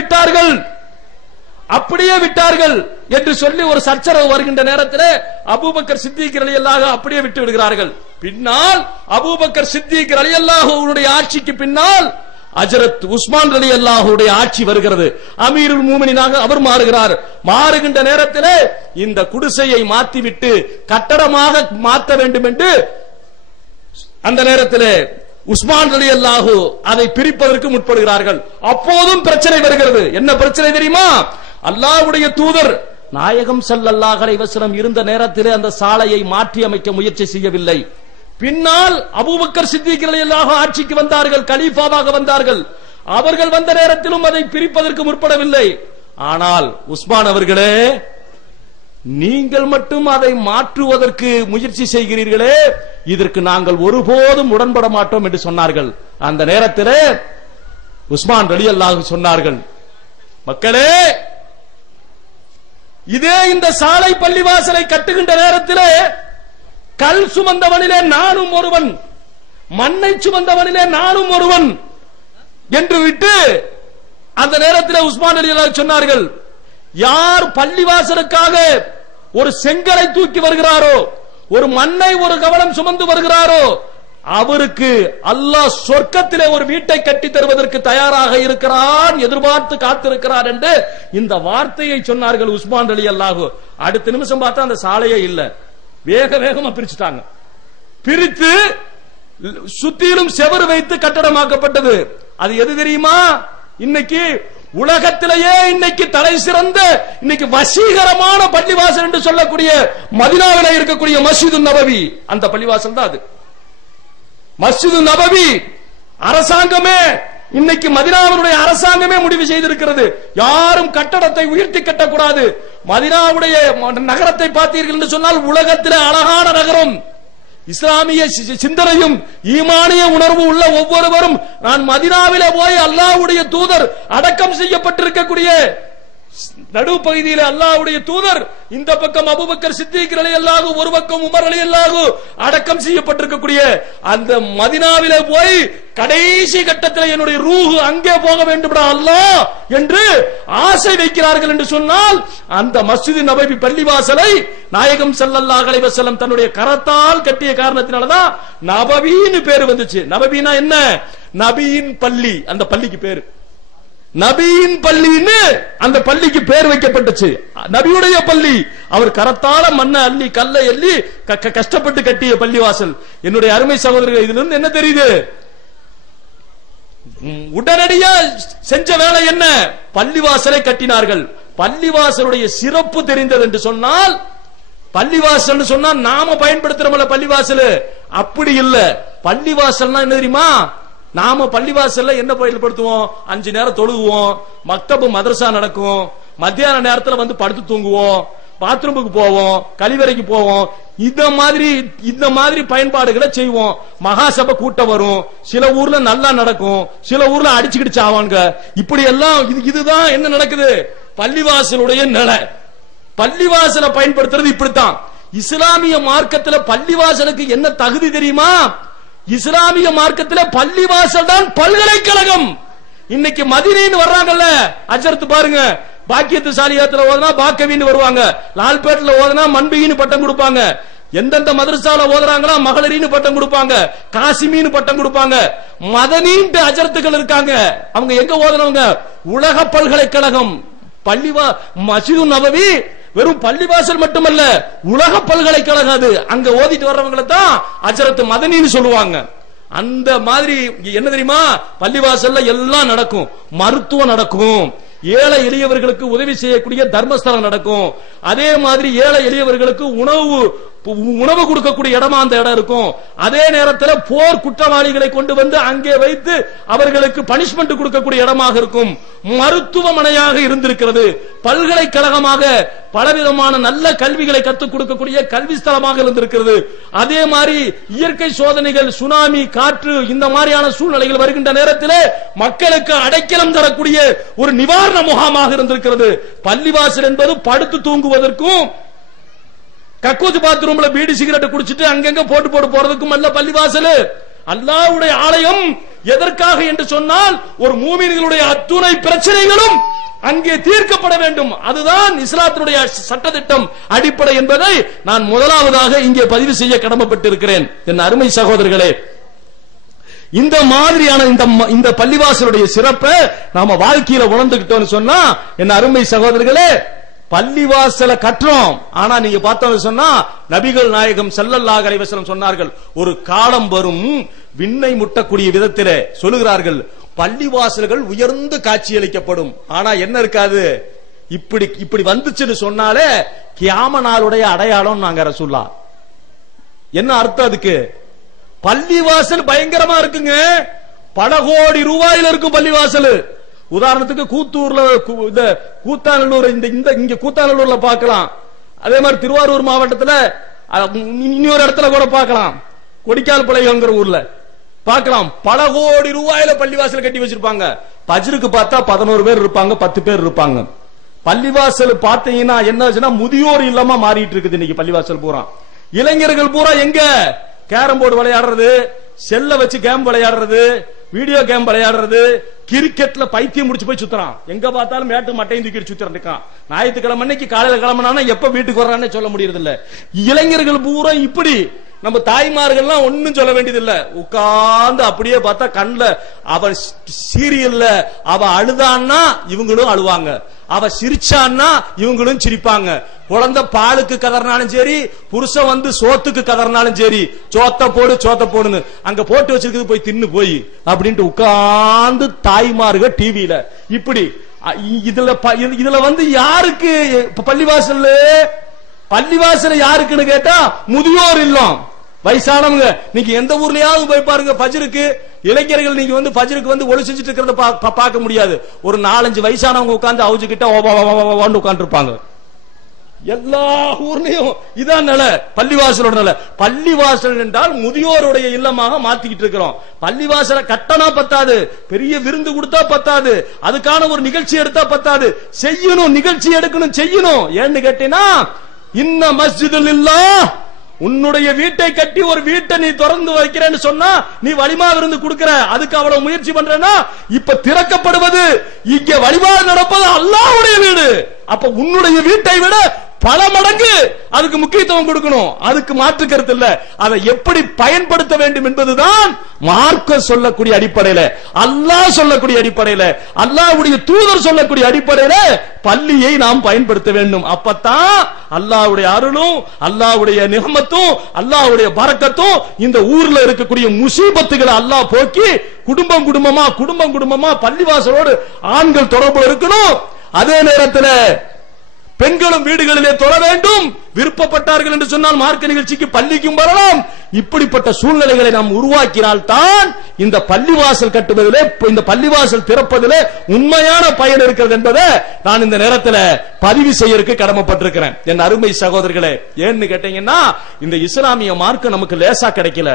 விட்டார்கள் என்று சொல்லி ஒரு சச்சரவு வருகின்ற நேரத்தில் அபூபக்கர் சித்திக் ரலியல்லாஹு அப்படியே விட்டு விடுகிறார்கள். பின்னால் அபூபக்கர் சித்திக் ரலியல்லாஹுவுடைய ஆட்சிக்கு பின்னால் ஹஜ்ரத் உஸ்மான் ரலியல்லாஹுடைய ஆட்சி வருகிறது. அமீருல் மூமினீனாக அவர் மாறுகிறார். மாறுகின்ற நேரத்தில் இந்த குடிசையை மாற்றிவிட்டு கட்டடமாக மாற்ற வேண்டும் என்று அந்த நேரத்தில் உஸ்மான் ரலியல்லாஹு அதை பிரிப்பதற்கு முற்படுகிறார்கள். அப்போதும் பிரச்சனை வருகிறது. என்ன பிரச்சனை தெரியுமா? அல்லாஹ்வுடைய தூதர் நாயகம் ஸல்லல்லாஹு அலைஹி வஸல்லம் இருந்த நேரத்திலே அந்த சாலையை மாற்றி அமைக்க முயற்சி செய்யவில்லை. பின்னால் அபூபக்கர் சித்திக் ரலியல்லாஹு ஆட்சிக்கு வந்தார்கள், கலீஃபாவாக வந்தார்கள். அவர்கள் வந்த நேரத்திலும் அதை பிரிப்பதற்கு முற்படவில்லை. ஆனால் உஸ்மான் அவர்களே, நீங்கள் மட்டும் அதை மாற்றுவதற்கு முயற்சி செய்கிறீர்களே, இதற்கு நாங்கள் ஒருபோதும் உடன்பட மாட்டோம் என்று சொன்னார்கள். அந்த நேரத்தில் உஸ்மான் ரலியல்லாஹு சொன்னார்கள், மக்களே, இதே இந்த சாலை பள்ளிவாசலை கட்டுகின்ற நேரத்தில் கல் சுமந்தவனிலே நானும் ஒருவன், மண்ணை சுமந்தவனிலே நானும் ஒருவன் என்று விட்டு அந்த நேரத்தில் உஸ்மான் ரலியல்லாஹு சொன்னார்கள், யார் பள்ளிவாசலுக்காக ஒரு செங்கலை தூக்கி வருகிறாரோ, ஒரு மண்ணை ஒரு கவலம் சுமந்து வருகிறாரோ, அவருக்கு அல்லாஹ் சொர்க்கத்திலே ஒரு வீட்டை கட்டி தருவதற்கு தயாராக இருக்கிறான், எதிர்பார்த்து காத்திருக்கிறார் என்று இந்த வார்த்தையை சொன்னார்கள் உஸ்மான் ரலியல்லாஹு. அடுத்த நிமிஷம் பார்த்தா அந்த சாலையே இல்ல. வேகமா பிரிச்சுட்டாங்க. பிரித்து சுத்திலும் செவறு வைத்து கட்டடமாக்கப்பட்டது. அது எது தெரியுமா? இன்னைக்கு உலகத்திலேயே இன்னைக்கு தலை சிறந்த இன்னைக்கு வசீகரமான பள்ளிவாசல் என்று சொல்லக்கூடிய மதீனாவில் இருக்கக்கூடிய மஸ்ஜிது நபவி, அந்த பள்ளிவாசல் தான் அது. மஸ்ஜிது நபவி அரசாங்கமே இன்னைக்கு மதீனாவுடைய அரசாங்கமே முடிவு செய்திருக்கிறது, யாரும் கட்டடத்தை உயர்த்தி கட்டக்கூடாது. மதீனாவுடைய நகரத்தை பார்த்தீர்கள் என்று சொன்னால் உலகத்திலே அழகான நகரம். இஸ்லாமிய சிந்தனையும் ஈமானிய உணர்வு உள்ள ஒவ்வொருவரும் நான் மதீனாவிலே போய் அல்லாஹ்வுடைய தூதர் அடக்கம் செய்யப்பட்டிருக்கக்கூடிய நடுப்பகுதியில் அல்லாஹ்வுடைய தூதர், இந்த பக்கம் அபூபக்கர் சித்திக் ரலியல்லாஹு, ஒரு பக்கம் உமர் ரலியல்லாஹு அடக்கம் செய்யப்பட்டிருக்கக்கூடிய அந்த மதீனாவிலே போய் கடைசி கட்டத்தில் என்னுடைய ரூஹ் அங்கே போக வேண்டும்டா அல்லாஹ் என்று ஆசை வைக்கிறார்கள் என்று சொன்னால், அந்த மஸ்ஜிது நபவி பள்ளிவாசலை நாயகம் ஸல்லல்லாஹு அலைஹி வஸல்லம் தன்னுடைய கரத்தால் கட்டிய காரணத்தினாலதான் நபவின்னு பேர் வந்துச்சு. நபவினா என்ன? நபியின் பள்ளி. அந்த பள்ளிக்கு பேரு நபியின் பள்ளின்னு அந்த பள்ளிக்கு பேர் வைக்கப்பட்டுச்சு. நபியுடைய பள்ளி. அவர் கரத்தால மண்ணை அள்ளி கல்லை அள்ளி கஷ்டப்பட்டு கட்டிய பள்ளிவாசல். என்னுடைய அருமை சகோதரர்கள், இதுல இருந்து என்ன தெரியுது? உடனடியா செஞ்ச வேலை என்ன? பள்ளிவாசலை கட்டினார்கள். பள்ளிவாசலுடைய சிறப்பு தெரிந்தது என்று சொன்னால், பள்ளிவாசல் சொன்னா நாம பயன்படுத்துறோம்ல பள்ளிவாசல், அப்படி இல்ல. பள்ளிவாசல்னா என்ன தெரியுமா? நாம பள்ளிவாசல்ல என்ன பயன்படுத்துவோம்? 5 நேரம் தொழுகுவோம், மக்தபு மதரசா நடக்கும், மத்தியான நேரத்தில் வந்து படுத்து தூங்குவோம், பாத்ரூமுக்கு போவோம், கழிவறைக்கு போவோம், இந்த மாதிரி பயன்பாடுகளை செய்வோம். மகாசபை கூட்டம் வரும், சில ஊர்ல நல்லா நடக்கும், சில ஊர்ல அடிச்சுக்கிட்டு சாவாங்க. இப்படி எல்லாம் இதுதான் என்ன நடக்குது? பள்ளிவாசலுடைய நிலை. பள்ளிவாசலை பயன்படுத்துறது இப்படித்தான். இஸ்லாமிய மார்க்கத்தில் பள்ளிவாசலுக்கு என்ன தகுதி தெரியுமா? இஸ்லாமிய மார்க்கத்தில் பள்ளிவாசல் தான் பல்கலைக்கழகம். இன்னைக்கு மதீனான்னு வர்றாங்கல்ல, அஜர்த்து பாருங்க, பாக்கியத்து சாலியாத்துல ஓதுனா பாக்கவின்னு வருவாங்க, லால்பேட்ல ஓதுனா மண்பின்னு பட்டம் கொடுப்பாங்க, எந்தெந்த மதரசால ஓதுறாங்களோ மகளிரின்னு பட்டம் கொடுப்பாங்க, காசிமின்னு பட்டம் கொடுப்பாங்க. மதனீன்ட்டு அஜர்த்துகள் இருக்காங்க. அவங்க எங்க ஓதுனவங்க? உலக பல்கலைக்கழகம். மஸ்ஜிது நபவி வெறும் பள்ளிவாசல் மட்டுமல்ல, உலக பல்கலைக்கழகம். அது அங்க ஓதிட்டு வர்றவங்களை தான் அஜரத் மதனின்னு சொல்லுவாங்க. அந்த மாதிரி என்ன தெரியுமா? பள்ளிவாசல்ல எல்லாம் நடக்கும். மருத்துவம் நடக்கும், ஏழை எளியவர்களுக்கு உதவி செய்யக்கூடிய தர்மஸ்தலம் நடக்கும். அதே மாதிரி ஏழை எளியவர்களுக்கு உணவு உணவு கொடுக்கக்கூடிய இடமா அந்த இடம் இருக்கும். அதே நேரத்தில் போர் குற்றவாளிகளை கொண்டு வந்து அங்கே வைத்து அவர்களுக்கு பனிஷ்மெண்ட் கொடுக்கக்கூடிய இடமாக இருக்கும். மருத்துவமனையாக இருந்திருக்கிறது. பல்கலைக்கழகமாக பலவிதமான நல்ல கல்விகளை கற்றுக் கொடுக்கக்கூடிய கல்வி ஸ்தலமாக இருந்திருக்கிறது. அதே மாதிரி இயற்கை சோதனைகள், சுனாமி, காற்று, இந்த மாதிரியான சூழ்நிலைகள் வருகின்ற நேரத்தில் மக்களுக்கு அடைக்கலம் தரக்கூடிய ஒரு நிவாரண முகாமாக இருந்திருக்கிறது. பள்ளிவாசல் என்பது படுத்து தூங்குவதற்கும், கக்கூத்து பாத்ரூம்ல பீடி சிகரெட் குடிச்சிட்டு அங்கங்க போட்டு போறதுக்கும் அல்ல பள்ளிவாசல். அல்லாஹ்வுடைய ஆலயம் எதற்காக என்று சொன்னால் ஒரு மூமின்களுடைய அத்துணை பிரச்சனைகளும் அங்கே தீர்க்கப்பட வேண்டும். அதுதான் இஸ்லாத்தினுடைய சட்டத்திட்டம், அடிப்படை என்பதை நான் முதலாவதாக இங்கே பதிவு செய்ய கடமைப்பட்டிருக்கிறேன். என் அருமை சகோதரர்களே, இந்த மாதிரியான இந்த பள்ளிவாசலுடைய சிறப்பை நாம வாழ்க்கையில உணர்ந்துகிட்டோம்னு சொன்னா, என் அருமை சகோதரர்களே, பள்ளிவாசலை கட்டுறோம். ஆனா நீங்க பார்த்தோம்னு சொன்னா, நபிகள் நாயகம் ஸல்லல்லாஹு அலைஹி வஸல்லம் சொன்னார்கள், ஒரு காலம் வரும் விண்ணை முட்டக்கூடிய விதத்திலே சொல்லுகிறார்கள், பள்ளிவாசல்கள் உயர்ந்து காட்சியளிக்கப்படும். ஆனா என்ன இருக்காது, இப்படி வந்துச்சுன்னு சொன்னாலே கியாம நாளுடைய அடையாளம் நாங்க ரசூலுல்லாஹ். என்ன அர்த்தம் அதுக்கு? பள்ளிவாசல் பயங்கரமா இருக்குங்க. பல கோடி ரூபாயில இருக்கும் பள்ளிவாசல். உதாரணத்துக்கு கூத்தூர்ல, கூத்தாநல்லூர், இங்க கூத்தாநல்லூர்ல பார்க்கலாம். அதே மாதிரி திருவாரூர் மாவட்டத்தில் இன்னொரு இடத்துல கூட பார்க்கலாம், கொடிக்கால் பாளையம்ங்கிற ஊர்ல பார்க்கலாம். பல கோடி ரூபாயில பள்ளிவாசல் கட்டி வச்சிருப்பாங்க. பஜ்ருக்கு பார்த்தா 11 பேர் இருப்பாங்க, 10 பேர் இருப்பாங்க. பள்ளிவாசல் பார்த்தீங்கன்னா என்ன, முதியோர் இல்லமா மாறிட்டு இருக்குது இன்னைக்கு. பள்ளிவாசல் பூரா இளைஞர்கள் பூரா எங்க கேரம் போர்டு விளையாடுறது, செல்ல வச்சு கேம் விளையாடுறது, வீடியோ கேம் விளையாடுறது, கிரிக்கெட்ல பைத்தியம் முடிச்சு போய் சுத்துறான். எங்க பார்த்தாலும் மேட்டு மட்டையும் தூக்கி சுத்துறான் இருக்கான். ஞாயிற்றுக்கிழமை அன்னைக்கு காலையில கிளம்பினா எப்ப வீட்டுக்கு வர்றான்னு சொல்ல முடியறது இல்ல. இளைஞர்கள் பூரா இப்படி. நம்ம தாய்மார்கள்லாம் ஒன்னும் சொல்ல வேண்டியதில்லை, உட்கார்ந்து அப்படியே பார்த்தா கண்ணுல அவ சீரியல்ல அவ அழுதான்னா இவங்களும் அழுவாங்க, அவ சிரிச்சான்னா இவங்களும் சிரிப்பாங்க. குழந்தை பாலுக்கு கதறினாலும் சரி, புருஷன் வந்து சோத்துக்கு கதறினாலும் சரி, சோத்த போடுன்னு அங்க போட்டு வச்சிருக்கிறது போய் தின்னு போய் அப்படின்ட்டு உட்கார்ந்து தாய்மார்கள் டிவியில இப்படி. இதுல வந்து யாருக்கு பள்ளிவாசல் யாருக்குன்னு கேட்டா முதியோர் இல்லம், வயசானவங்க. நீங்க எந்த ஊர்லயாவது போய் பாருங்க, பஜ்ருக்கு இளைஞர்கள் நீங்க வந்து பஜ்ருக்கு வந்து ஒளி செஞ்சுட்டு இருக்கிறத பார்க்க முடியாது. ஒரு 4-5 வயசானவங்க உட்கார்ந்து அவுஜுகிட்ட உட்கார்ந்து இருப்பாங்க. எல்லா ஊர்லயும் இதான் நிலை, பள்ளிவாசலோட நிலை. பள்ளிவாசல் என்றால் முதியோருடைய இல்லமாக மாத்திக்கிட்டு இருக்கிறோம். பள்ளிவாசலை கட்டணா பத்தாது, பெரிய விருந்து கொடுத்தா பத்தாது, அதுக்கான ஒரு நிகழ்ச்சி எடுத்தா பத்தாது, செய்யணும், நிகழ்ச்சி எடுக்கணும், செய்யணும். ஏன்னு கேட்டீங்கன்னா, இன்ன மஸ்ஜிதுலில்லாஹ், உன்னுடைய வீட்டை கட்டி ஒரு வீட்டை நீ திறந்து வைக்கிறேன்னு சொன்னா நீ வலிமா விருந்து கொடுக்கிற, அதுக்கு அவ்வளவு முயற்சி பண்றேன்னா, இப்ப திறக்கப்படுவது இங்க வழிபாடு நடப்பது அல்லாஹ்வுடைய வீடு. அப்ப உன்னுடைய வீட்டை விட பல மடங்கு அதுக்கு முக்கியத்துவம் கொடுக்கணும். அதுக்கு மாற்று கருத்து இல்ல. அதை எப்படி பயன்படுத்த வேண்டும் என்பதுதான் மார்க்கம் சொல்லக்கூடிய அடிப்படையில, அல்லாஹ் சொல்லக்கூடிய அடிப்படையில, அல்லாஹ்வுடைய தூதர் சொல்லக்கூடிய அடிப்படையில பள்ளியை நாம் பயன்படுத்த வேண்டும். அப்பதான் அல்லாஹ்வுடைய அருளும், அல்லாஹ்வுடைய நிஹமத்தும், அல்லாஹ்வுடைய பரக்கத்தும் இந்த ஊர்ல இருக்கக்கூடிய முசீபத்துகளை அல்லாஹ் போக்கி குடும்பம் குடும்பமா பள்ளிவாசலோடு ஆண்கள் தொடர்பு இருக்கணும். அதே நேரத்தில் பெண்களும் வீடுகளிலே தொழ வேண்டும். விருப்பப்பட்டார்கள் என்று சொன்னால் மார்க்க நிகழ்ச்சிக்கு பள்ளிக்கும் வரலாம். இப்படிப்பட்ட சூழ்நிலைகளை நாம் உருவாக்கினால் தான் இந்த பள்ளிவாசல் கட்டுவதிலே, இந்த பள்ளிவாசல் திறப்பதிலே உண்மையான பயன் இருக்கிறது என்பதை நான் இந்த நேரத்தில் பதிவு செய்யறதுக்கு கடமைப்பட்டிருக்கிறேன். என் அருமை சகோதரர்களே, ஏன்னு கேட்டீங்கன்னா, இந்த இஸ்லாமிய மார்க்கம் நமக்கு லேசா கிடைக்கல.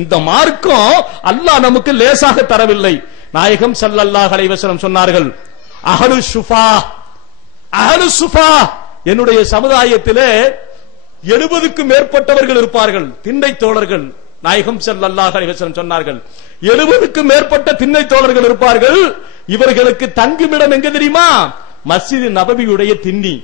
இந்த மார்க்கம் அல்லாஹ் நமக்கு லேசாக தரவில்லை. நாயகம் ஸல்லல்லாஹு அலைஹி வஸல்லம் சொன்னார்கள், அஹ்லு சுஃபா, என்னுடைய சமுதாயத்திலே 70க்கும் மேற்பட்டவர்கள் இருப்பார்கள், திண்ணை தோழர்கள். நாயகம் ஸல்லல்லாஹு அலைஹி வஸல்லம் சொன்னார்கள், 70க்கும் மேற்பட்ட திண்ணை தோழர்கள் இருப்பார்கள். இவர்களுக்கு தங்குமிடம் எங்க தெரியுமா? மஸ்ஜித் நபவியுடைய திண்ணி.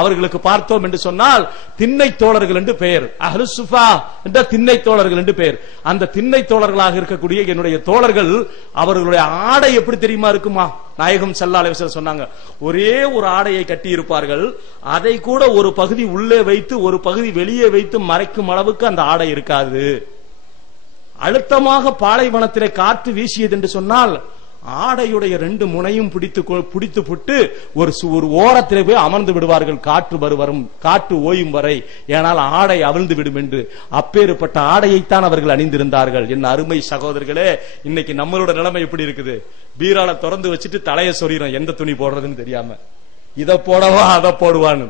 அவர்களுக்கு பார்த்தோம் என்று சொன்னால் திண்ணை தோழர்கள் என்று பெயர். அஹ்லு சுஃபா என்ற திண்ணை தோழர்கள் என்று பெயர். அந்த திண்ணை தோழர்களாக இருக்கக்கூடிய என்னுடைய தோழர்கள், அவர்களுடைய ஆடை எப்படி தெரியுமா இருக்குமா? நாயகம் ஸல்லல்லாஹு அலைஹி வஸல்லம் சொன்னாங்க, ஒரே ஒரு ஆடையை கட்டி இருப்பார்கள், அதை கூட ஒரு பகுதி உள்ளே வைத்து ஒரு பகுதி வெளியே வைத்து மறைக்கும் அளவுக்கு அந்த ஆடை இருக்காது. அழுத்தமாக பாலைவனத்திலே காற்று வீசியது என்று சொன்னால் ஆடையுடைய 2 முனையும் பிடித்து புட்டு ஒரு ஓரத்திலே போய் அமர்ந்து விடுவார்கள், காற்று ஓயும் வரை. ஏனால் ஆடை அவிழ்ந்து விடும் என்று. அப்பேற்பட்ட ஆடையைத்தான் அவர்கள் அணிந்திருந்தார்கள். என் அருமை சகோதரர்களே, இன்னைக்கு நம்மளோட நிலைமை எப்படி இருக்குது? பீரால திறந்து வச்சுட்டு தலையை சொறிறோம், எந்த துணி போடுறதுன்னு தெரியாம. இதை போடவா அதை போடுவான்னு.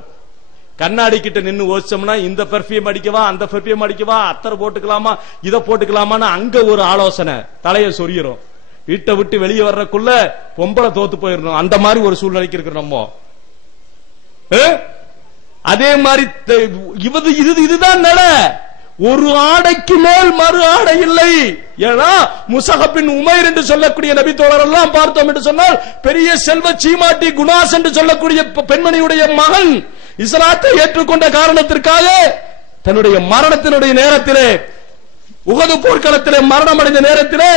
கண்ணாடி கிட்ட நின்று யோசிச்சோம்னா இந்த பெர்ஃபியூம் அடிக்கவா அந்த பெர்ஃபியூம் அடிக்கவா, அத்தரை போட்டுக்கலாமா இதை போட்டுக்கலாமான்னு அங்க ஒரு ஆலோசனை, தலையை சொறிகிறோம். வீட்டை விட்டு வெளியே வர்றதுக்குள்ள பொம்பளை தோத்து போயிடணும். அந்த மாதிரி ஒரு சூழ்நிலைக்கு இருக்கிற நம்ம. அதே மாதிரி இதுதான் நட. ஒரு ஆடைக்கு மேல் மறு ஆடை இல்லை. ஏன்னா முஸஹப் உமைர் என்று சொல்லக்கூடிய நபி தோழர் எல்லாம் பார்த்தோம் என்று சொன்னால் பெரிய செல்வ சீமாட்டி குணாஸ் என்று சொல்லக்கூடிய பெண்மணியுடைய மகன் இஸ்லாத்தை ஏற்றுக்கொண்ட காரணத்திற்காக தன்னுடைய மரணத்தினுடைய நேரத்திலே, உஹது போர்க்களத்திலே மரணம் அடைந்த நேரத்திலே,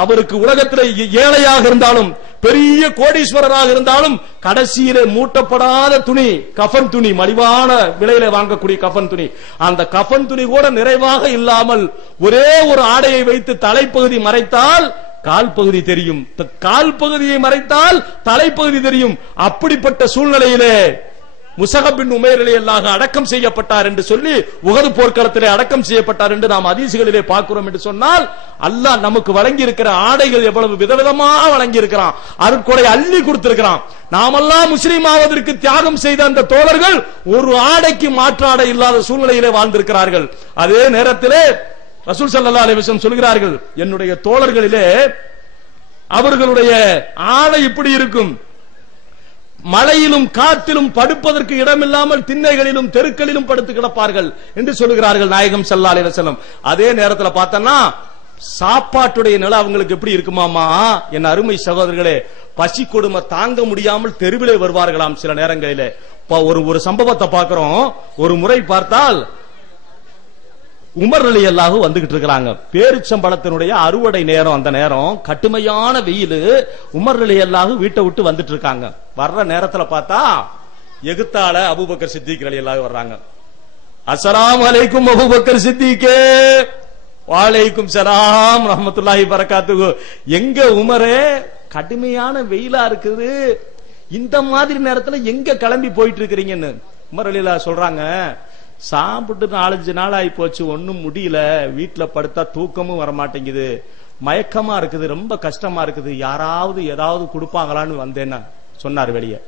அவருக்கு உலகத்திலே ஏழையாக இருந்தாலும் பெரிய கோடீஸ்வரராக இருந்தாலும் கடைசியிலே மூட்டப்படாத துணி, கஃபன் துணி, மலிவான விலையில வாங்கக்கூடிய கஃபன் துணி, அந்த கஃபன் துணி கூட நிறைவாக இல்லாமல் ஒரே ஒரு ஆடையை வைத்து தலைப்பகுதி மறைத்தால் கால் பகுதி தெரியும், கால் பகுதியை மறைத்தால் தலைப்பகுதி தெரியும். அப்படிப்பட்ட சூழ்நிலையிலே முஸஹப் பின் உமைர் ரலியல்லாஹு அடக்கம் செய்யப்பட்டார் என்று சொல்லி உஹது போர்க்களத்திலே அடக்கம் செய்யப்பட்டார் என்று நாம் ஹதீஸ்களிலே பார்க்கிறோம் என்று சொன்னால், அல்லாஹ் நமக்கு வழங்கி இருக்கிற ஆடைகள் எவ்வளவு விதவிதமாக வழங்கி இருக்கிறான், அருட்கொடை அள்ளி கொடுத்திருக்கிறான். நாமெல்லாம் முஸ்லீம் ஆவதற்கு தியாகம் செய்த அந்த தோழர்கள் ஒரு ஆடைக்கு மாற்று ஆடை இல்லாத சூழ்நிலையிலே வாழ்ந்திருக்கிறார்கள். அதே நேரத்திலே ரசூல் ஸல்லல்லாஹு அலைஹி வஸல்லம் சொல்கிறார்கள், என்னுடைய தோழர்களிலே அவர்களுடைய ஆடை இப்படி இருக்கும், மழையிலும் காற்றிலும் படுப்பதற்கு இடமில்லாமல் திண்ணைகளிலும் தெருக்களிலும் படுத்து கிடப்பார்கள் என்று சொல்லுகிறார்கள் நாயகம் ஸல்லல்லாஹு அலைஹி வஸல்லம். அதே நேரத்தில் பார்த்தோம்னா சாப்பாட்டுடைய நிலை அவங்களுக்கு எப்படி இருக்குமாமா? என் அருமை சகோதரர்களே, பசி கொடுமை தாங்க முடியாமல் தெருவிலே வருவார்களாம் சில நேரங்களிலே. ஒரு சம்பவத்தை பார்க்கிறோம். ஒரு முறை பார்த்தால் உமர் ரலியல்லாஹு வந்துகிட்டு இருக்கிறாங்க. பேரிச்சம்பழத்தினுடைய அறுவடை நேரம். அந்த நேரம் கடுமையான வெயில். உமர் ரலியல்லாஹு வீட்டை விட்டு வந்துட்டு இருக்காங்க. வர்ற நேரத்துல பார்த்தா எகுத்தால அபூபக்கர் சித்திக் ரலியல்லாஹு வர்றாங்க. அஸ்ஸலாமு அலைக்கும் அபூபக்கர் சித்திகே. வலைக்கும் சலாம் ரஹ்மத்துல்லாஹி பரக்காத்துஹு. எங்க உமரே, கடுமையான வெயிலா இருக்குது, இந்த மாதிரி நேரத்துல எங்க கிளம்பி போயிட்டு இருக்கிறீங்கன்னு உமர் ரலியல்லாஹு சொல்றாங்க. சாப்பிட்டு 4-5 நாள் ஆகி போச்சு, ஒன்னும் முடியல, வீட்டுல படுத்தா தூக்கமும் வரமாட்டேங்குது, மயக்கமா இருக்குது, ரொம்ப கஷ்டமா இருக்குது, யாராவது ஏதாவது கொடுப்பாங்களான்னு வந்தேன்னா சொன்னார். வெளியே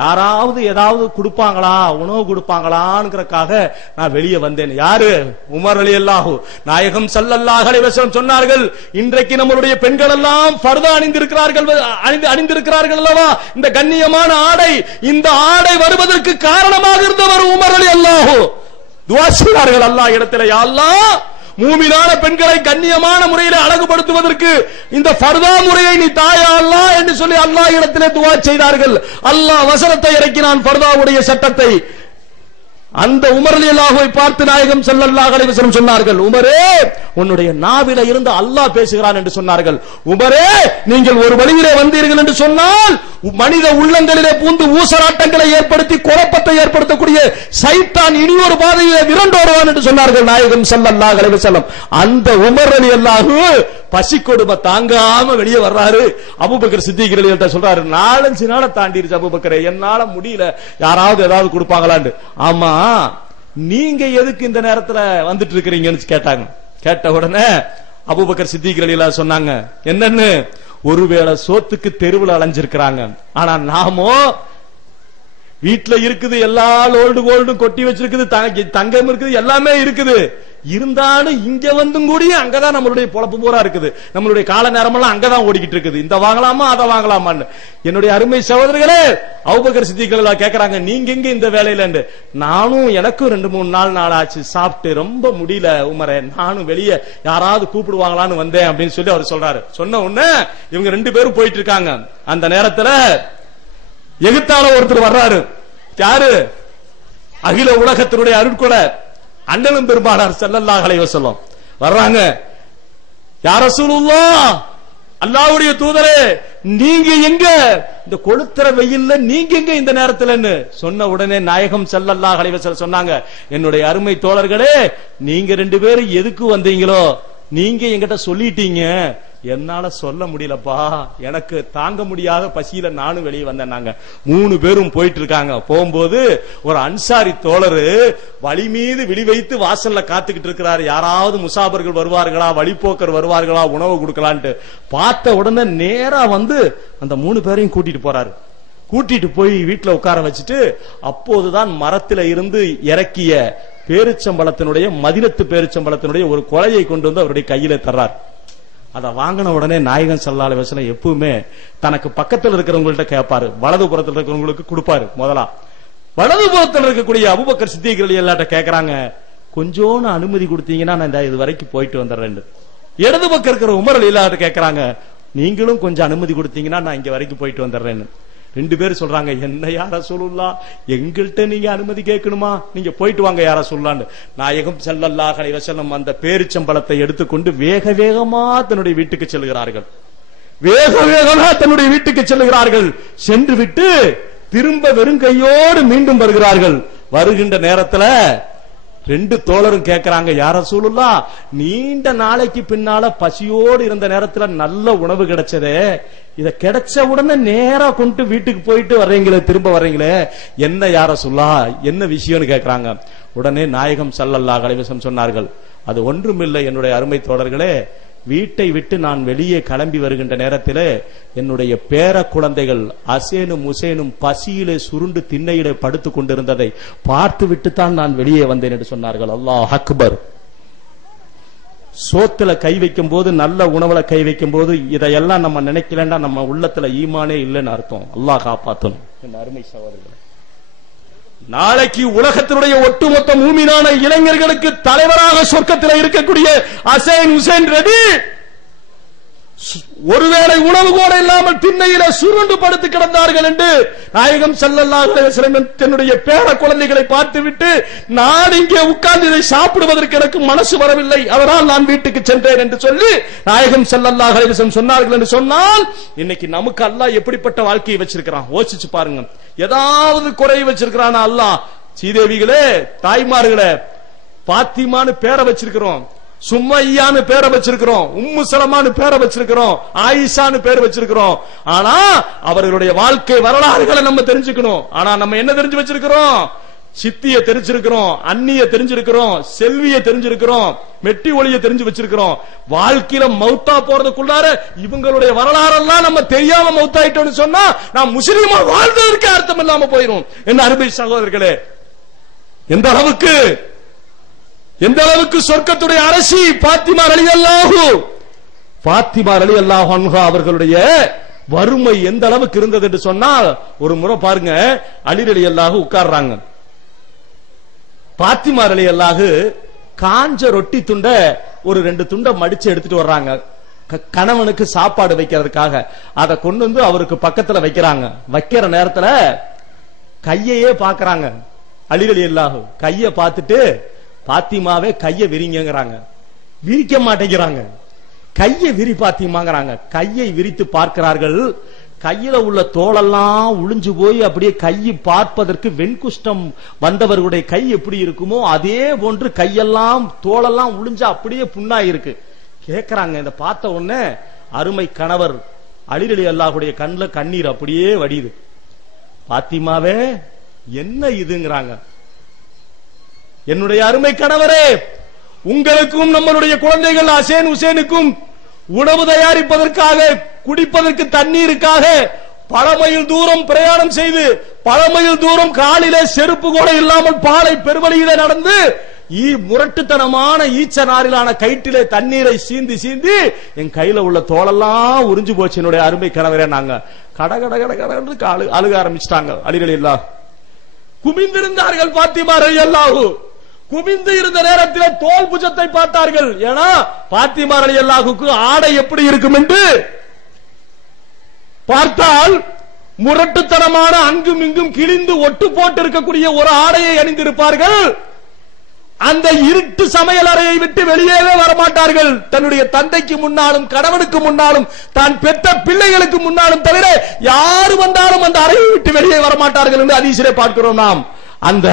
யாராவது ஏதாவது கொடுப்பாங்களா, உணவு கொடுப்பாங்களான்னுக்காக நான் வெளியே வந்தேன். யாரு? உமர் ரலியல்லாஹு. நாயகம் ஸல்லல்லாஹு அலைஹி வஸல்லம் சொன்னார்கள், இன்றைக்கு நம்மளுடைய பெண்கள் எல்லாம் ஃபர்தா அணிந்திருக்கிறார்கள் அல்லவா, இந்த கண்ணியமான ஆடை, இந்த ஆடை வருவதற்கு காரணமாக இருந்தவர் உமர் ரலியல்லாஹு. துஆ செய்தார்கள் அல்லாஹ் இடத்துல, யா அல்லாஹ், மூமினான பெண்களை கண்ணியமான முறையில் அழகுபடுத்துவதற்கு இந்த ஃபர்தா முறையை நீ தாயா அல்லாஹ் என்று சொல்லி அல்லாஹ் இடத்திலே துஆ செய்தார்கள். அல்லாஹ் வசனத்தை இறக்கினான், ஃபர்தாவுடைய சட்டத்தை. அந்த உமர் ரலியல்லாஹுவை பார்த்து நாயகம் ஸல்லல்லாஹு அலைஹி வஸல்லம் சொன்னார்கள், உமரே, உன்னுடைய நாவில இருந்து அல்லாஹ் பேசுகிறான் என்று சொன்னார்கள். உமரே, நீங்கள் ஒரு வழியிலே வந்தீர்கள் என்று சொன்னால் மனித உள்ளங்களிலே பூந்து ஊசலாட்டங்களை ஏற்படுத்தி குழப்பத்தை ஏற்படுத்தக்கூடிய சைத்தான் இனி ஒரு பாதையிலே விரண்டோடுவான் என்று சொன்னார்கள் நாயகம் ஸல்லல்லாஹு அலைஹி வஸல்லம். அந்த உமர் ரலியல்லாஹு பசி கொடுமை தாங்காம வெளியே வர்றாரு. அபூபக்கர் சித்திக் ரலியல்லாஹு சொல்றாரு, 4-5 நாளை தாண்டிருச்சு அபூபக்கரே, என்னால முடியல, யாராவது ஏதாவது கொடுப்பாங்களான்னு. ஆமா, நீங்க எதுக்கு இந்த நேரத்துல வந்துட்டு இருக்கிறீங்கன்னு கேட்டாங்க. கேட்ட உடனே அபூபக்கர் சித்திக் ரலியல்லாஹு சொன்னாங்க, என்னன்னு, ஒருவேளை சோத்துக்கு தெருவில் அலைஞ்சிருக்கிறாங்க, ஆனா நாமோ வீட்டுல இருக்குது, எல்லா கோல்டும் கொட்டி வச்சிருக்குது, தங்கம் இருக்குது, எல்லாமே இருக்குது, இருந்தாலும் இங்க வந்தும் கூடிய அங்கதான் நம்மளுடைய பொழப்பு பூரா இருக்குது, நம்மளுடைய கால நேரமெல்லாம் அங்கதான் ஓடிக்கிட்டு இருக்குது, இந்த வாங்கலாமா அதை வாங்கலாமான்னு. என்னுடைய அருமை சகோதரர்களே, அபூபக்கர் சித்திக் ரலியல்லாஹு கேக்குறாங்க, நீங்க எங்க இந்த வேலையில? நானும் எனக்கும் 2-3 நாள் ஆச்சு, சாப்பிட்டு ரொம்ப முடியல உமரே, நானும் வெளியே யாராவது கூப்பிடுவாங்களான்னு வந்தேன் அப்படின்னு சொல்லி அவர் சொல்றாரு. சொன்ன உடனே இவங்க 2 பேரும் போயிட்டு இருக்காங்க. அந்த நேரத்துல எகுத்தால ஒருத்தர் வர்றாரு. யாரு? அகில உலகத்தினுடைய அருட்கொடை அண்ணலும் பெருமானார் ஸல்லல்லாஹு அலைஹி வஸல்லம் வர்றாங்க. யா ரசூலுல்லாஹ், அல்லாஹ்வுடைய தூதரே, நீங்க எங்க இந்த கொளுத்துற வெயில்ல, நீங்க எங்க இந்த நேரத்துலன்னு சொன்ன உடனே நாயகம் ஸல்லல்லாஹு அலைஹி வஸல்லம் சொன்னாங்க, என்னுடைய அருமை தோழர்களே, நீங்க 2 பேரும் எதுக்கு வந்தீங்களோ நீங்க என்கிட்ட சொல்லிட்டீங்க, என்னால சொல்ல முடியலப்பா, எனக்கு தாங்க முடியாத பசியில நானும் வெளியே வந்தேன். நாங்க 3 பேரும் போயிட்டு இருக்காங்க. போகும்போது ஒரு அன்சாரி தோழரு வழி மீது விழி வைத்து வாசல்ல காத்துக்கிட்டு இருக்கிறார். யாராவது முசாபர்கள் வருவார்களா, வழிபோக்கர் வருவார்களா, உணவு கொடுக்கலான்ட்டு. பார்த்த உடனே நேரா வந்து அந்த 3 பேரையும் கூட்டிட்டு போறாரு. கூட்டிட்டு போய் வீட்டுல உட்கார வச்சுட்டு, அப்போதுதான் மரத்தில இருந்து இறக்கிய பேரிச்சம்பழத்தினுடைய மதினத்து பேரிச்சம்பழத்தினுடைய ஒரு கொலையை கொண்டு வந்து அவருடைய கையில தர்றார். அதை வாங்கின உடனே நாயகம் ஸல்லல்லாஹு அலைஹி வஸல்லம் எப்பவுமே தனக்கு பக்கத்தில் இருக்கிறவங்கள்ட்ட கேட்பாரு, வலது புறத்தில் இருக்கிறவங்களுக்கு கொடுப்பாரு. முதலா வலது புறத்தில் இருக்கக்கூடிய அபூபக்கர் சித்திக் ரலியல்லாஹு அன்ஹு கேட்கறாங்க, கொஞ்சோன்னு அனுமதி கொடுத்தீங்கன்னா நான் இது வரைக்கும் போயிட்டு வந்துடுறேன். இடது பக்கம் இருக்கிற உமர் ரலியல்லாஹு அன்ஹு கேட்கறாங்க, நீங்களும் கொஞ்சம் அனுமதி கொடுத்தீங்கன்னா நான் இங்க வரைக்கும் போயிட்டு வந்துடுறேன். 2 பேரும் சொல்றாங்க, என்ன யா ரசூலுல்லாஹ், எங்கள்கிட்ட நீங்க அனுமதி கேட்கணுமா, நீங்க போயிட்டு வாங்க யா ரசூலுல்லாஹ். நாயகம் ஸல்லல்லாஹு அலைஹி வஸல்லம் அந்த பேரிச்சம்பழத்தை எடுத்துக்கொண்டு வேக வேகமா தன்னுடைய வீட்டுக்கு செல்கிறார்கள். வேக வேகமா தன்னுடைய வீட்டுக்கு செல்கிறார்கள். சென்று விட்டு திரும்ப வெறும் கையோடு மீண்டும் வருகிறார்கள். வருகின்ற நேரத்துல 2 தோழரும் கேட்கிறாங்க, யா ரசூலுல்லாஹ், நீண்ட நாளைக்கு பின்னால பசியோடு இருந்த நேரத்துல நல்ல உணவு கிடைச்சதே, இத கிடைச்ச உடனே நேரா கொண்டு வீட்டுக்கு போயிட்டு வர்றீங்களே, திரும்ப வர்றீங்களே, என்ன யா ரசூலுல்லாஹ், என்ன விஷயம்னு கேட்கிறாங்க. உடனே நாயகம் ஸல்லல்லாஹு அலைஹி வஸல்லம் சொன்னார்கள், அது ஒன்றுமில்லை என்னுடைய அருமை தோழர்களே, வீட்டை விட்டு நான் வெளியே கிளம்பி வருகின்ற நேரத்திலே என்னுடைய பேர குழந்தைகள் அசேனும் உசேனும் பசியிலே சுருண்டு திண்ணையிலே படுத்துக் கொண்டிருந்ததை பார்த்து விட்டுத்தான் நான் வெளியே வந்தேன் என்று சொன்னார்கள். அல்லாஹ் அக்பர். சோத்துல கை வைக்கும் போது, நல்ல உணவுல கை வைக்கும் போது இதையெல்லாம் நம்ம நினைக்கலன்னா நம்ம உள்ளத்துல ஈமானே இல்லைன்னு அர்த்தம். அல்லாஹ் காப்பாத்தணும். என் அருமை சகோதரர்களே, நாளைக்கு உலகத்தினுடைய ஒட்டுமொத்த மூமினான இளைஞர்களுக்கு தலைவராக சொர்க்கத்தில் இருக்கக்கூடிய அசேன் உசேன் ரெடி ஒருவேளை உணவு கூட இல்லாமல் திண்ணையில சுருண்டு படுத்து கிடந்தார்கள் என்று நாயகம் ஸல்லல்லாஹு அலைஹி வஸல்லம் தன்னுடைய பேர குழந்தைகளை பார்த்துவிட்டு, நான் இங்கே உட்கார்ந்து இதை சாப்பிடுவதற்கு எனக்கு மனசு வரவில்லை, அதனால் நான் வீட்டுக்கு சென்றேன் என்று சொல்லி நாயகம் ஸல்லல்லாஹு அலைஹி வஸல்லம் சொன்னார்கள் என்று சொன்னால், இன்னைக்கு நமக்கு அல்லாஹ் எப்படிப்பட்ட வாழ்க்கையை வச்சிருக்கிறான் யோசிச்சு பாருங்க. ஏதாவது குறை வச்சிருக்கிறான் அல்லாஹ்? சீதேவிகளே, தாய்மார்களே, பாத்திமான்னு பேரை வச்சிருக்கிறோம், சும்மையான்னு பேரை வச்சிருக்கிறோம், உம்மு சலமான்னு பேரை வச்சிருக்கிறோம், ஆயிஷான்னு பேர் வச்சிருக்கிறோம். ஆனா அவர்களுடைய வாழ்க்கை வரலாறுகளை நம்ம தெரிஞ்சுக்கணும். ஆனா நம்ம என்ன தெரிஞ்சு வச்சிருக்கிறோம்? சித்திய தெரிஞ்சிருக்கிறோம், அண்ணிய தெரிஞ்சிருக்கிறோம், செல்விய தெரிஞ்சிருக்கிறோம், மெட்டி ஒளிய தெரிஞ்சு வச்சிருக்கிறோம். வாழ்க்கையில மௌத்தா போறதுக்குள்ளார இவங்களுடைய வரலாறெல்லாம் நம்ம தெரியாம மௌத்தாயிட்டோம்னு சொன்னா நான் முஸ்லிமா வாழ்ந்ததற்கு அர்த்தம் இல்லாம போயிடும். என்ன அருமை சகோதரர்களே, எந்த அளவுக்கு சொர்க்கத்துடைய அரசி பாத்திமா ரலியல்லாஹு அன்ஹா அவர்களுடைய வறுமை எந்த அளவுக்கு இருந்தது என்று சொன்னால், ஒரு முறை பாருங்க, அலி ரலியல்லாஹு உட்கார்றாங்க. பாத்திமா ரலியல்லாஹு காஞ்ச ரொட்டி துண்ட ஒரு 2 துண்டை மடிச்சு எடுத்துட்டு வர்றாங்க. கணவனுக்கு சாப்பாடு வைக்கிறதுக்காக அதை கொண்டு வந்து அவருக்கு பக்கத்துல வைக்கிறாங்க. வைக்கிற நேரத்துல கையையே பாக்குறாங்க. அலி ரலியல்லாஹு கைய பார்த்துட்டு, பாத்திமாவே கைய விரிங்கிறாங்க. விரிக்க மாட்டேங்கிறாங்க. கையை விரி பாத்திமாங்கிறாங்க. கையை விரித்து பார்க்கிறார்கள். கையில உள்ள தோலெல்லாம் உளிஞ்சு போய் அப்படியே கையை பார்ப்பதற்கு வெண்குஷ்டம் வந்தவர்களுடைய கை எப்படி இருக்குமோ அதே போன்று கையெல்லாம் தோலெல்லாம் உளிஞ்சு அப்படியே புண்ணாயிருக்கு. கேட்கிறாங்க. இத பார்த்த உடனே அருமை கணவர் அலி ரலியல்லாஹுடைய கண்ணுல கண்ணீர் அப்படியே வடியுது. பாத்திமாவே என்ன இதுங்கிறாங்க. என்னுடைய அருமை கணவரே, உங்களுக்கும் நம்மளுடைய குழந்தைகள் அசேன் உசேனுக்கும் உணவு தயாரிப்பதற்காக, குடிப்பதற்கு தண்ணீருக்காக பல மைல் தூரம் பிரயாணம் செய்து, பல மைல் தூரம் காலிலே செருப்பு கூட இல்லாமல் பாலை பெருவழியிலே நடந்து முரட்டுத்தனமான ஈச்ச நாரிலான கயிற்றிலே தண்ணீரை சீந்தி சீந்தி என் கையில உள்ள தோலெல்லாம் உறிஞ்சு போச்சு என்னுடைய அருமை கணவரே. நாங்க கட அழுக ஆரம்பிச்சிட்டாங்க. அலி ரலியல்லாஹு குமிந்திருந்தார்கள். பாத்திமா ரலியல்லாஹு குமிந்து இருந்த நேரத்தில் தோல் புஜத்தை பார்த்தார்கள். ஏன்னா பாத்திமா ரலியல்லாஹுக்கு ஆடை எப்படி இருக்கும் என்று பார்த்தால் முரட்டுத்தனமான அங்கும் இங்கும் கிழிந்து ஒட்டு போட்டு இருக்கக்கூடிய ஒரு ஆடையை அணிந்திருப்பார்கள். அந்த இருட்டு சமையல் அறையை விட்டு வெளியேவே வரமாட்டார்கள். தன்னுடைய தந்தைக்கு முன்னாலும் கணவனுக்கு முன்னாலும் தான் பெற்ற பிள்ளைகளுக்கு முன்னாலும் தவிர யாரு வந்தாலும் அந்த அறையை விட்டு வெளியே வரமாட்டார்கள் என்று ஹதீஸிலே பார்க்கிறோம் நாம். அந்த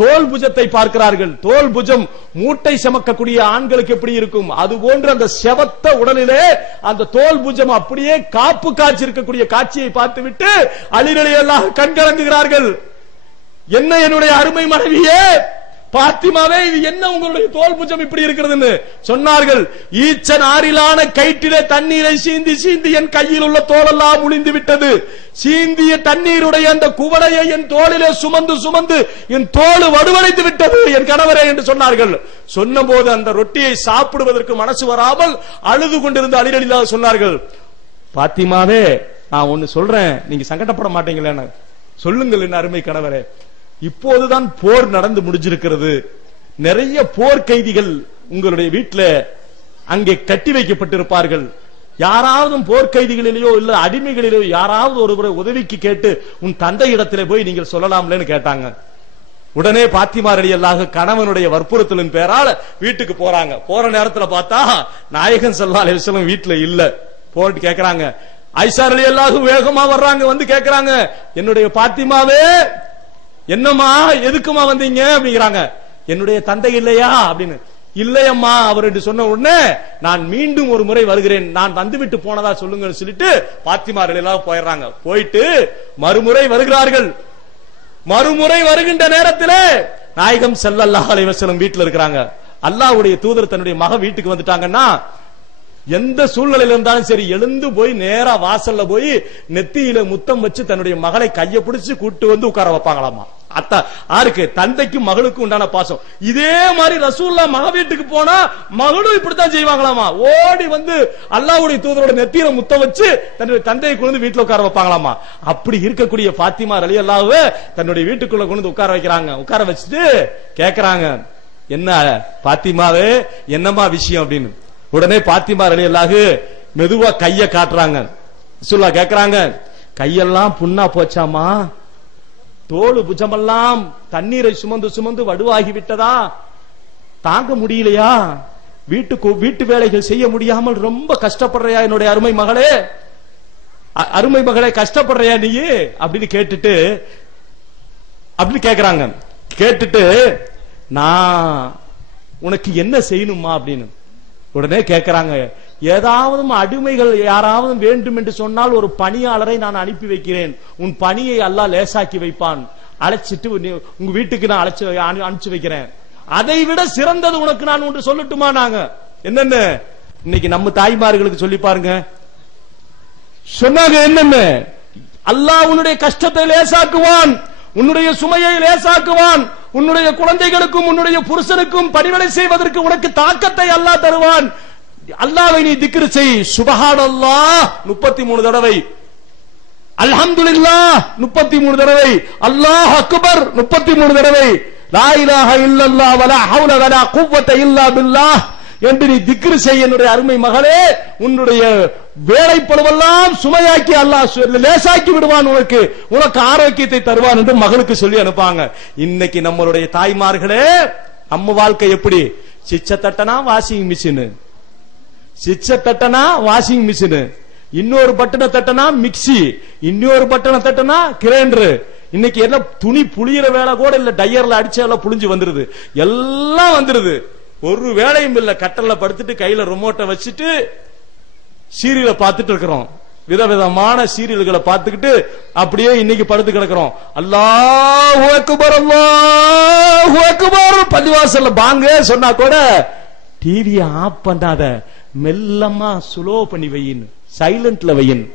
தோல் புஜத்தை பார்க்கிறார்கள். தோல் புஜம் மூட்டை சுமக்கக்கூடிய ஆண்களுக்கு எப்படி இருக்கும், அது போன்று அந்த செவத்த உடலிலே அந்த தோல் புஜம் அப்படியே காப்பு காட்சி இருக்கக்கூடிய காட்சியை பார்த்துவிட்டு அலி ரலியல்லாஹு கண்கலங்குகிறார்கள். என்ன என்னுடைய அருமை மனைவியே பாத்திமாவே, இது என்ன உங்களுடைய தோல் புஜம் இப்படி இருக்கிறதுன்னு சொன்னார்கள். ஈச்சன் ஆறிலான கயிற்றிலே தண்ணீரை சீந்தி சீந்தி என் கையில் உள்ள தோலெல்லாம் முழிந்து விட்டது. சீந்திய தண்ணீருடைய அந்த குவளையை என் தோளிலே சுமந்து சுமந்து என் தோல் வடுவடைந்து விட்டது என் கணவரே என்று சொன்னார்கள். சொன்ன போது அந்த ரொட்டியை சாப்பிடுவதற்கு மனசு வராமல் அழுது கொண்டிருந்த அலி ரலியல்லாஹு சொன்னார்கள், பாத்திமாவே நான் ஒன்னு சொல்றேன், நீங்க சங்கடப்பட மாட்டீங்களே, சொல்லுங்கள் என் அருமை கணவரே. இப்போதுதான் போர் நடந்து முடிஞ்சிருக்கிறது. நிறைய போர் கைதிகள் உங்களுடைய வீட்டில் அங்கே கட்டி வைக்கப்பட்டிருப்பார்கள். யாராவது போர் கைதிகளிலேயோ இல்ல அடிமைகளிலேயோ யாராவது ஒருவரை உதவிக்கு கேட்டு உன் தந்தை இடத்திலே போய் நீங்கள் சொல்லலாம்லன்னு கேட்டாங்க. உடனே பாத்திமா ரலியல்லாஹு கணவனுடைய வற்புறுத்தலின் பேரால் வீட்டுக்கு போறாங்க. போற நேரத்துல பார்த்தா நாயகன் ஸல்லல்லாஹு அலைஹி வஸல்லம் வீட்டுல இல்ல. போட்டு கேக்குறாங்க, ஆயிஷா ரலியல்லாஹு வேகமா வர்றாங்க, வந்து கேக்குறாங்க, என்னுடைய பாத்திமாவே என்னம்மா எதுக்குமா வந்தீங்க அப்படிங்கிறாங்க. என்னுடைய தந்தை இல்லையா அப்படின்னு. இல்லையம்மா அவர் என்று சொன்ன உடனே நான் மீண்டும் ஒரு முறை வருகிறேன், நான் வந்துவிட்டு போனதா சொல்லுங்க சொல்லிட்டு பாத்திமா ரலியல்லாஹு போயிடுறாங்க. போயிட்டு மறுமுறை வருகிறார்கள். மறுமுறை வருகின்ற நேரத்தில் நாயகம் ஸல்லல்லாஹு அலைஹி வஸல்லம் வீட்டுல இருக்கிறாங்க. அல்லாஹ்வுடைய தூதர் தன்னுடைய மக வீட்டுக்கு வந்துட்டாங்கன்னா எந்த சூழ்நிலையில இருந்தாலும் சரி எழுந்து போய் நேரா வாசல்ல போய் நெத்தியில முத்தம் வச்சு தன்னுடைய மகளை கைய பிடிச்சு கூட்டு வந்து உட்கார வைப்பாங்களாமா. அத்தா ஆருக்கு தந்தைக்கும் மகளுக்கும் உண்டான பாசம். இதே மாதிரி ரசூலுல்லாஹ் மக வீட்டுக்கு போனா மகளும் இப்படித்தான் செய்வாங்களாமா. ஓடி வந்து அல்லாஹ்வுடைய தூதரோட நெத்தியில முத்தம் வச்சு தன்னுடைய தந்தையை கொண்டு வீட்டுல உட்கார வைப்பாங்களாமா. அப்படி இருக்கக்கூடிய பாத்திமா ரலியல்லாஹு தன்னுடைய வீட்டுக்குள்ள கொண்டு உட்கார வைக்கிறாங்க. உட்கார வச்சுட்டு கேக்குறாங்க, என்ன பாத்திமாவே என்னமா விஷயம் அப்படின்னு. உடனே பாத்திமா ரலியல்லாஹு மெதுவா கைய காட்டுறாங்க. ரசூலுல்லாஹ் கேக்குறாங்க, கையெல்லாம் புண்ணா போச்சாமா, தோளு புஜமெல்லாம் தண்ணீரை சுமந்து சுமந்து வடுவாகி விட்டதா, தாங்க முடியலையா, வீட்டு வேலைகள் செய்ய முடியாமல் ரொம்ப கஷ்டப்படுறியா என்னுடைய அருமை மகளே, அருமை மகளே கஷ்டப்படுறியா நீ அப்படின்னு கேட்டுட்டு அப்படி கேக்குறாங்க. கேட்டுட்டு நான் உனக்கு என்ன செய்யணுமா அப்படின்னு உடனே கேட்கிறாங்க, ஏதாவது அடிமைகள் யாராவது வேண்டும் என்று சொன்னால் ஒரு பணியாளரை நான் அனுப்பி வைக்கிறேன், உன் பணியை அல்லாஹ் லேசாக்கி வைப்பான், அழைச்சிட்டு உங்க வீட்டுக்கு நான் அனுப்பிச்சு வைக்கிறேன், அதை விட சிறந்தது உனக்கு நான் ஒன்று சொல்லட்டுமா. நாங்க என்னன்னு இன்னைக்கு நம்ம தாய்மார்களுக்கு சொல்லி பாருங்க. சொன்னாங்க என்னென்ன, அல்லாஹ் உன்னுடைய கஷ்டத்தை லேசாக்குவான், உன்னுடைய சுமையை லேசாக்குவான், உன்னுடைய குழந்தைகளுக்கும் உன்னுடைய புருஷனுக்கும் பணிவிடை செய்வதற்கு உனக்கு தாக்கத்தை அல்லாஹ் தருவான். அல்லாஹ்வை நீ திக்ர் செய், சுப்ஹானல்லாஹ் 33 தடவை, அல்ஹம்துலில்லாஹ் 33 தடவை, அல்லாஹ் அக்பர் 33 தடவை, லா இலாஹா இல்லல்லாஹ் வலா ஹவுல வலா குவ்வத இல்லா பில்லாஹ் என்று நீ திக்ர் செய் என்னுடைய அருமை மகளே. உன்னுடைய வேலைப்பளவெல்லாம் சுமையாக்கி அல்லாஹ் லேசாக்கி விடுவான், உனக்கு ஆரோக்கியத்தை தருவான் என்று மகளுக்கு சொல்லி அனுப்பாங்க. இன்னைக்கு நம்மளுடைய தாய்மார்களே நம்ம வாழ்க்கை எப்படி, சிச்ச தட்டனா வாஷிங் மிஷின், சிச்ச தட்டனா வாஷிங் மிஷின், இன்னொரு பட்டனை தட்டனா மிக்சி, இன்னொரு பட்டனை தட்டனா கிரைண்டர். இன்னைக்கு என்ன துணி புளியிற வேலை கூட இல்ல, டயர்ல அடிச்ச புளிஞ்சு வந்துருது, எல்லாம் வந்துருது, ஒரு வேலையும் இல்ல. கட்டல்ல படுத்துட்டு கையில ரிமோட்டை வச்சுட்டு சீரியலை பார்த்துட்டு இருக்கிறோம், விதவிதமான சீரியல்களை பார்த்துக்கிட்டு அப்படியே இன்னைக்கு படுத்து கிடக்கிறோம். அல்லாஹு அக்பர் அல்லாஹு அக்பர் பள்ளிவாசல்ல பாங்க சொன்னா கூட டிவியை ஆஃப் பண்ணாத, மெல்லமா ஸ்லோ பண்ணி வையின், சைலண்ட்ல வையின்.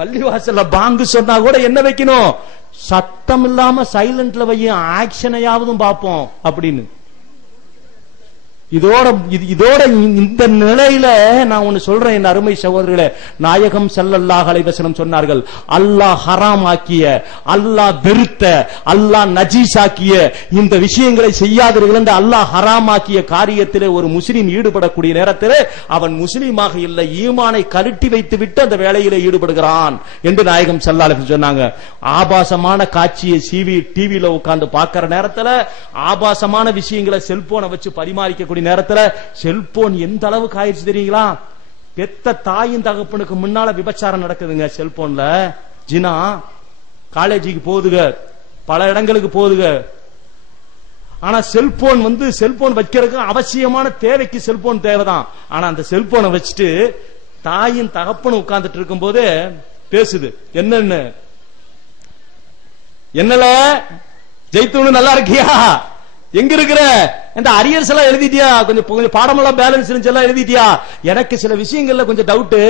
பள்ளிவாசல்ல பாங்கு சொன்னா கூட என்ன வைக்கணும், சத்தம் இல்லாம சைலண்ட்ல வையின், ஆக்ஷனையாவது பார்ப்போம் அப்படின்னு. இதோட இந்த நிலையில நான் ஒன்னு சொல்றேன் என் அருமை சகோதரர்களே, நாயகம் ஸல்லல்லாஹு அலைஹி வஸல்லம் சொன்னார்கள், அல்லாஹ் ஹராம் ஆக்கிய, அல்லாஹ் வெறுத்த, அல்லாஹ் நஜீஸ் ஆக்கிய இந்த விஷயங்களை செய்யாதீர்கள் என்று அல்லாஹ் ஹராம் ஆக்கிய காரியத்திலே ஒரு முஸ்லிம் ஈடுபடக்கூடிய நேரத்திலே அவன் முஸ்லீமாக இல்லை, ஈமானை கழட்டி வைத்து விட்டு அந்த வேலையிலே ஈடுபடுகிறான் என்று நாயகம் ஸல்லல்லாஹு அலைஹி வஸல்லம் சொன்னாங்க. ஆபாசமான காட்சியை டிவியில உட்கார்ந்து பார்க்கிற நேரத்துல, ஆபாசமான விஷயங்களை செல்போனை வச்சு பரிமாறிக்க நேரத்துல, செல்போன் எந்த அளவுக்கு ஆயிடுச்சு தெரியுங்களா, பெத்த தாயின் தகப்பனுக்கு முன்னால விபச்சாரம் நடக்குதுங்க செல்போன்ல, ஜினா, காலேஜுக்கு போகுதுங்க, பல இடங்களுக்கு போகுதுக. ஆனா செல்போன் செல்போன் வைக்கிறதுக்கு அவசியமான தேவைக்கு செல்போன் தேவைதான். ஆனா அந்த செல்போனை வச்சுட்டு தாயின் தகப்பனும் உட்கார்ந்துட்டு இருக்கும் போது பேசுது. என்னல ஜெயித்தூன்னு நல்லா இருக்கியா, எங்க இருக்கிற, இந்த அரியர்ஸ் எல்லாம் எழுதிட்டியா, கொஞ்சம் பாடமெல்லாம் பேலன்ஸ் எல்லாம் எழுதிட்டியா, எனக்கு சில விஷயங்கள்ல கொஞ்சம் டவுட்,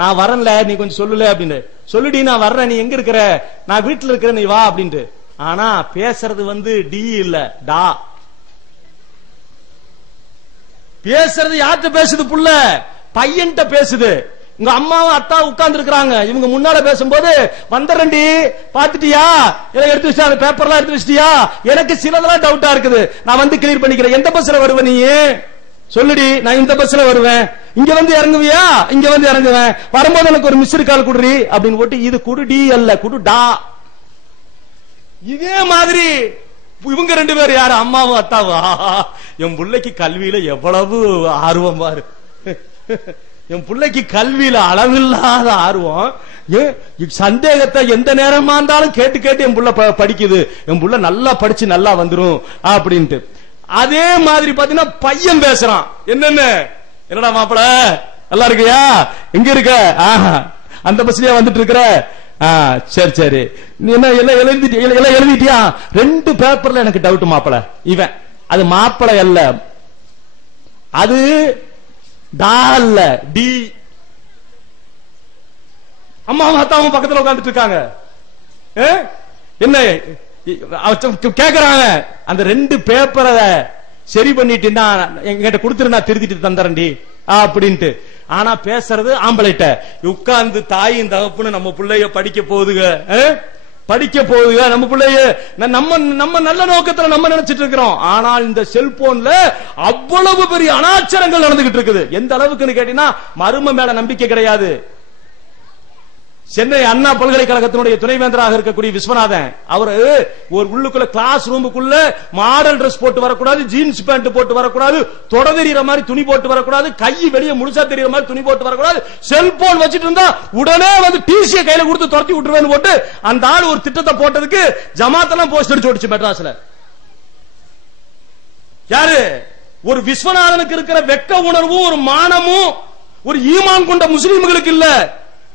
நான் வரல, நீ கொஞ்சம் சொல்லல அப்படின்னு. சொல்லுடி, நான் வர்றேன், நீ எங்க இருக்கிற, நான் வீட்டுல இருக்கிற, நீ வா அப்படின்ட்டு. ஆனா பேசுறது டி இல்ல டா. பேசுறது யார்கிட்ட பேசுது? புள்ள பையன்கிட்ட பேசுது. உங்க அம்மாவும் அத்தா உட்கார்ந்து இருக்கிறாங்க, இவங்க முன்னால பேசும்போது வந்துடுறேன்டி, பாத்துட்டியா, எடுத்து வச்சா, பேப்பர்லாம் எடுத்து வச்சிட்டியா, எனக்கு சிலதெல்லாம் டவுட்டா இருக்குது, நான் வந்து கிளியர் பண்ணிக்கிறேன். எந்த பஸ்ல வருவ நீ சொல்லுடி, நான் இந்த பஸ்ல வருவேன், இங்க வந்து இறங்குவியா, இங்க வந்து இறங்குவேன், வரும்போது எனக்கு ஒரு மிஸ்டு கால் குடுறி அப்படின்னு போட்டு, இது குடுடி அல்ல குடுடா. இதே மாதிரி இவங்க ரெண்டு பேரும் யாரு, அம்மாவும் அத்தாவும், என் பிள்ளைக்கு கல்வியில எவ்வளவு ஆர்வம் பாரு, என் பிள்ளைக்கு கல்வியில அளவில்லாத ஆர்வம், சந்தேகத்தை எந்த நேரமா இருந்தாலும் கேட்டு கேட்டு என் புள்ள படிக்குது, என் புள்ள நல்லா படிச்சு நல்லா வந்துரும் அப்படின்ட்டு. அதே மாதிரி பாத்தீங்கன்னா பையன் பேசுறான். என்னடா மாப்பிள நல்லா இருக்கியா, எங்க இருக்க, அந்த பஸ்லயே வந்துட்டு இருக்கிற, சரி சரி, நீ என்ன எல்லாம் எழுதிட்டியா, 2 பேப்பர்ல எனக்கு டவுட் மாப்பிள. இவன் அது மாப்பிள அல்ல, அது டால்ல டி. அம்மாவும் அத்தாவும் பக்கத்துல உட்கார்ந்துட்டு இருக்காங்க. என்ன கேக்குறாங்க, அந்த 2 பேப்பரை சரி பண்ணிட்டு என்கிட்ட கொடுத்துரு, நான் திருத்திட்டு தந்தரண்டி அப்படின்ட்டு. ஆனா பேசுறது ஆம்பளைட்ட உட்கார்ந்து தாயும் தகப்புன்னு நம்ம பிள்ளைய படிக்க போகுதுங்க, நம்ம பிள்ளைய நம்ம நல்ல நோக்கத்துல நம்ம நினைச்சிட்டு இருக்கிறோம். ஆனால் இந்த செல்போன்ல அவ்வளவு பெரிய அனாச்சாரங்கள் நடந்துகிட்டு இருக்குது. எந்த அளவுக்குன்னு கேட்டீங்கன்னா, மரும மேல நம்பிக்கை கிடையாது. சென்னை அண்ணா பல்கலைக்கழகத்தினுடைய துணைவேந்தராக இருக்கக்கூடிய விஸ்வநாதன், அவரு ஒரு உள்ளுக்குள்ள கிளாஸ் ரூமுக்குள்ள மாடல் டிரெஸ் போட்டு வரக்கூடாது, ஜீன்ஸ் பேண்ட் போட்டு வரக்கூடாது, தொட தெரியுற மாதிரி துணி போட்டு வரக்கூடாது, கை வெளியே முழுசா தெரியுற மாதிரி துணி போட்டு வரக்கூடாது, செல்போன் வச்சிட்டு இருந்தா உடனே வந்து டிசியை கையில கொடுத்து துரத்தி விட்டுருவேன்னு போட்டு அந்த ஆள் ஒரு திட்டத்தை போட்டதுக்கு ஜமாத்தெல்லாம் போஸ்ட் அடிச்சு ஓடிச்சு மெட்ராஸ்ல. யாரு? ஒரு விஸ்வநாதனுக்கு இருக்கிற வெக்க உணர்வும் ஒரு மானமும் ஒரு ஈமான் கொண்ட முஸ்லிம்களுக்கு இல்ல.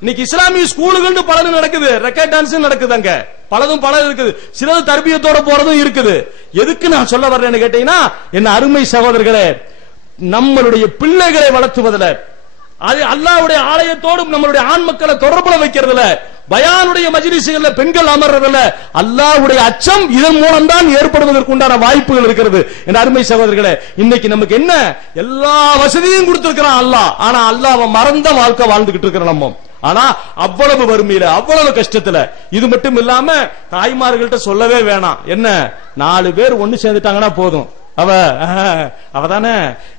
இன்னைக்கு இஸ்லாமிய ஸ்கூலுகள் பலதும் நடக்குது, ரெக்கார்ட் டான்ஸ் நடக்குது, அங்க பலதும் இருக்குது, சிலது தர்பியத்தோட போறதும் இருக்குது. எதுக்கு நான் சொல்ல வர்றேன்னு கேட்டீங்கன்னா, என்ன அருமை சகோதரர்களே, நம்மளுடைய பிள்ளைகளை வளர்த்துவதில், அது அல்லாஹ்வுடைய ஆலயத்தோடும் நம்மளுடைய ஆண் மக்களை தொடர்புல வைக்கிறதுல, பயானுடைய மஜ்லிஸ்கள்ல பெண்கள் அமர்றதுல அல்லாஹ்வுடைய அச்சம் இதன் மூலம் தான் ஏற்படுவதற்கு உண்டான வாய்ப்புகள் இருக்கிறது. என் அருமை சகோதரர்களே, இன்னைக்கு நமக்கு என்ன எல்லா வசதியும் கொடுத்திருக்கிறான் அல்லாஹ், ஆனா அல்லாஹ்வை மறந்த வாழ்க்கை வாழ்ந்துகிட்டு இருக்கிறோம் நம்ம. ஆனா அவ்வளவு வறுமையில, அவ்வளவு கஷ்டத்துல. இது மட்டும் இல்லாம தாய்மார்கள்ட்ட சொல்லவே வேணாம். என்ன, 4 பேர் ஒண்ணு சேர்ந்துட்டாங்கன்னா போதும், அவதானே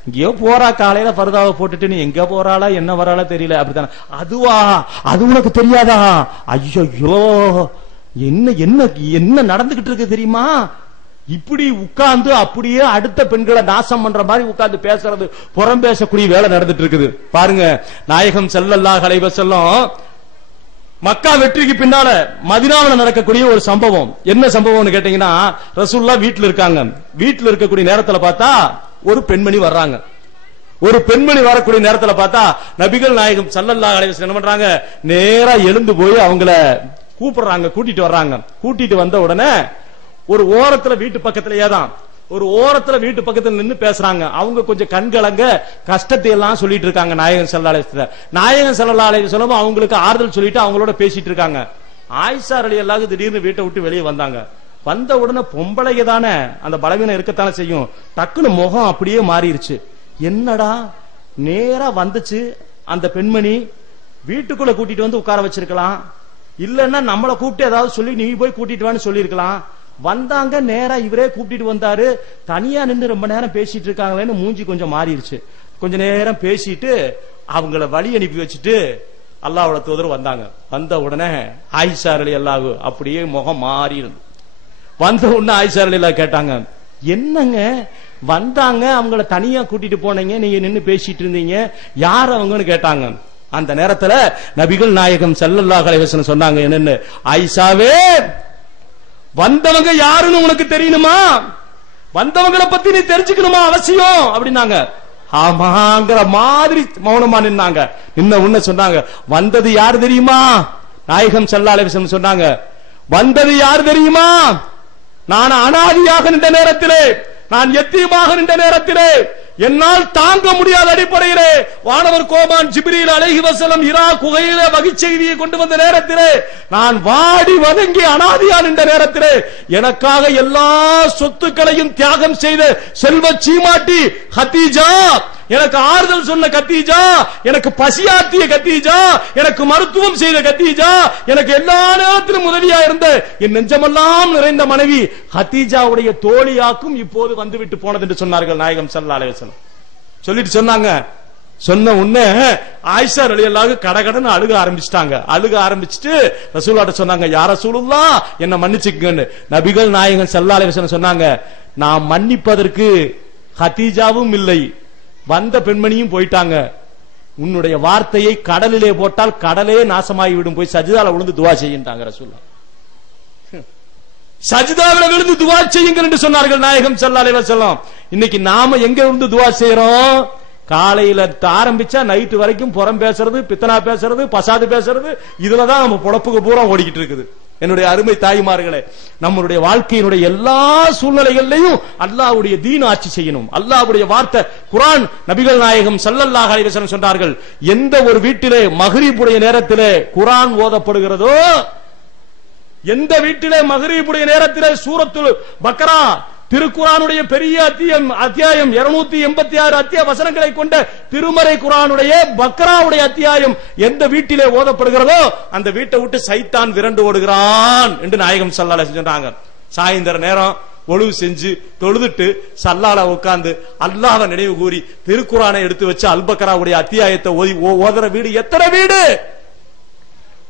எங்கேயோ போறா, காலையில பரதாவை போட்டுட்டு நீ எங்க போறாளா என்ன வராளா தெரியல, அப்படித்தானே. அதுவா, அது உனக்கு தெரியாதா, ஐயோ என்ன என்ன என்ன நடந்துகிட்டு இருக்கு தெரியுமா, இப்படி உட்கார்ந்து அப்படியே அடுத்த பெண்களை நாசம் பண்ற மாதிரி உட்கார்ந்து பேசுறது, புறம் பேசக்கூடிய வேலை நடந்துட்டு இருக்குது. பாருங்க, நாயகம் ஸல்லல்லாஹு அலைஹி வஸல்லம் மக்கா வெற்றிக்கு பின்னால மதீனாவுல நடக்கக்கூடிய ஒரு சம்பவம். என்ன சம்பவம்னு கேட்டீங்கன்னா, ரசூலுல்லாஹ் வீட்டுல இருக்காங்க. வீட்டுல இருக்கக்கூடிய நேரத்துல பார்த்தா ஒரு பெண்மணி வர்றாங்க. ஒரு பெண்மணி வரக்கூடிய நேரத்துல பார்த்தா நபிகள் நாயகம் ஸல்லல்லாஹு அலைஹி வஸல்லம் என்ன பண்றாங்க, நேரா எழுந்து போய் அவங்கள கூப்பிடுறாங்க, கூட்டிட்டு வர்றாங்க. கூட்டிட்டு வந்த உடனே ஒரு ஓரத்துல வீட்டு பக்கத்திலேயே தான், ஒரு ஓரத்துல வீட்டு பக்கத்துல நின்று பேசுறாங்க. அவங்க கொஞ்சம் கண்கலங்க கஷ்டத்தை எல்லாம் சொல்லிட்டு இருக்காங்க நாயகம் ஸல்லல்லாஹு அலைஹி வஸல்லம். நாயகம் ஸல்லல்லாஹு அலைஹி வஸல்லம் அவங்களுக்கு ஆறுதல் சொல்லிட்டு அவங்களோட பேசிட்டு இருக்காங்க. ஆயிஷா ரலியல்லாஹு திடீர்னு வீட்டை விட்டு வெளியே வந்தாங்க. வந்த உடனே பொம்பளைங்க தானே, அந்த பலவீனம் இருக்கத்தானே செய்யும். டக்குன்னு முகம் அப்படியே மாறிடுச்சு. என்னடா, நேரா வந்துச்சு அந்த பெண்மணி, வீட்டுக்குள்ள கூட்டிட்டு வந்து உட்கார வச்சிருக்கலாம், இல்லன்னா நம்மளை கூப்பிட்டு ஏதாவது சொல்லி நீ போய் கூட்டிட்டு வான்னு சொல்லிருக்கலாம். வந்தாங்க, நேரா இவரே கூப்பிட்டு வந்தாரு. தனியா நின்று ரொம்ப நேரம் பேசிட்டு இருக்காங்களேன்னு மூஞ்சி கொஞ்சம் மாறிடுச்சு. கொஞ்ச நேரம் பேசிட்டு அவங்கள வழி அனுப்பி வச்சுட்டு அல்லாஹ்வோட தூதர் வந்தாங்க. வந்த உடனே ஆயிஷா ரலியல்லாஹு அப்படியே முகம் மாறி இருந்து. வந்த உடனே ஆயிஷா ரலியல்லாஹு கேட்டாங்க, என்னங்க வந்தாங்க, அவங்கள தனியா கூட்டிட்டு போனீங்க, நீங்க நின்னு பேசிட்டு இருந்தீங்க, யார் அவங்கன்னு கேட்டாங்க. அந்த நேரத்துல நபிகள் நாயகம் ஸல்லல்லாஹு அலைஹி வஸல்லம் சொன்னாங்க, என்னன்னு, ஆயிஷாவே வந்தவங்க யாருன்னு உனக்கு தெரியணுமா? வந்தவங்களை பத்தி நீ தெரிஞ்சுக்கணுமா அவசியம் அப்படின்னாங்க. ஆமாங்கிற மாதிரி மௌனமா நின்னாங்க. நின்ன உன்ன சொன்னாங்க, வந்தது யாரு தெரியுமா? நாயகம் ஸல்லல்லாஹு அலைஹி வஸல்லம் சொன்னாங்க, வந்தது யாரு தெரியுமா? நான் அனாதியாக நின்ற நேரத்திலே, நான் யத்தீமாக நின்ற நேரத்திலே, என்னால் தாங்க முடியாத அடிப்படையிலே வானவர் கோமான் ஜிப்ரீல் அலைஹி வஸல்லம் இரா குகையில வகிச்செய்தியை கொண்டு வந்த நேரத்திலே, நான் வாடி வதங்கி அனாதியா நின்ற நேரத்திலே, எனக்காக எல்லா சொத்துக்களையும் தியாகம் செய்த செல்வ சீமாட்டி கதீஜா, எனக்கு ஆறுதல் சொன்ன கதீஜா, எனக்கு பசியாத்திய கதீஜா, எனக்கு மருத்துவம் செய்த கதீஜா, எனக்கு எல்லா நேரத்திலும் உதவியா இருந்த என் நெஞ்சமெல்லாம் நிறைந்த மனைவி கதீஜாவுடைய தோழியாக்கும் இப்போது வந்துவிட்டு போனது என்று சொன்னார்கள் நாயகம் ஸல்லல்லாஹு அலைஹி வஸல்லம். சொல்லிட்டு சொன்னாங்க, சொன்ன உடனே ஆயிஷா ரலியல்லாஹு கடகடன்னு அழுக ஆரம்பிச்சிட்டாங்க. அழுக ஆரம்பிச்சுட்டு ரசூலுல்லாஹ் சொன்னாங்க, யா ரசூலுல்லாஹ் என்ன மன்னிச்சுக்கங்க. நபிகள் நாயகம் ஸல்லல்லாஹு அலைஹி வஸல்லம் சொன்னாங்க, நான் மன்னிப்பதற்கு கதீஜாவும் இல்லை, வந்த பெண்மணியும் போயிட்டாங்க, உன்னுடைய வார்த்தையை கடலிலே போட்டால் கடலே நாசமாகிவிடும், போய் சஜிதால விழுந்து துவா செய்யுன்றாங்க ரசூலுல்லாஹ். சஜிதாவில் விழுந்து துவா செய்யுங்கள் என்று சொன்னார்கள் நாயகம் ஸல்லல்லாஹு அலைஹி வஸல்லம். இன்னைக்கு நாம எங்க இருந்து துவா செய்யறோம்? காலையில ஆரம்பிச்சா நைட்டு வரைக்கும் புறம் பேசுறது, பித்தனா பேசுறது, பசாது பேசுறது, இதுலதான் நம்ம பொழப்புக்கு பூரா ஓடிக்கிட்டு இருக்குது. என்னுடைய அருமை தாய்மார்களே, நம்மளுடைய வாழ்க்கையினுடைய எல்லா சூழ்நிலைகளிலையும் அல்லாஹ்வுடைய தீன் ஆட்சி செய்யணும். அல்லாஹ்வுடைய வார்த்தை குர்ஆன், நபிகள் நாயகம் ஸல்லல்லாஹு அலைஹி வஸல்லம் சொன்னார்கள், எந்த ஒரு வீட்டிலே மக்ரிபுடைய நேரத்திலே குர்ஆன் ஓதப்படுகிறதோ, எந்த வீட்டிலே மக்ரிபுடைய நேரத்திலே சூரத்துல் பக்ரா திருக்குரானுடைய பெரிய அத்தியாயம் 286 வசனங்களை கொண்ட திருமறை குரானுடைய பக்ராவுடைய அத்தியாயம் எந்த வீட்டிலே ஓதப்படுகிறதோ அந்த வீட்டை விட்டு சைத்தான் விரண்டு ஓடுகிறான் என்று நாயகம் ஸல்லல்லாஹு அலைஹி வஸல்லம் சொன்னாங்க. சாயந்தர நேரம் ஒழுவு செஞ்சு தொழுதுட்டு சல்லால உட்கார்ந்து அல்லாஹ்வை நினைவு கூறி திருக்குரானை எடுத்து வச்சு அல்பக்ராவுடைய அத்தியாயத்தை ஓதுற வீடு எத்தனை வீடு?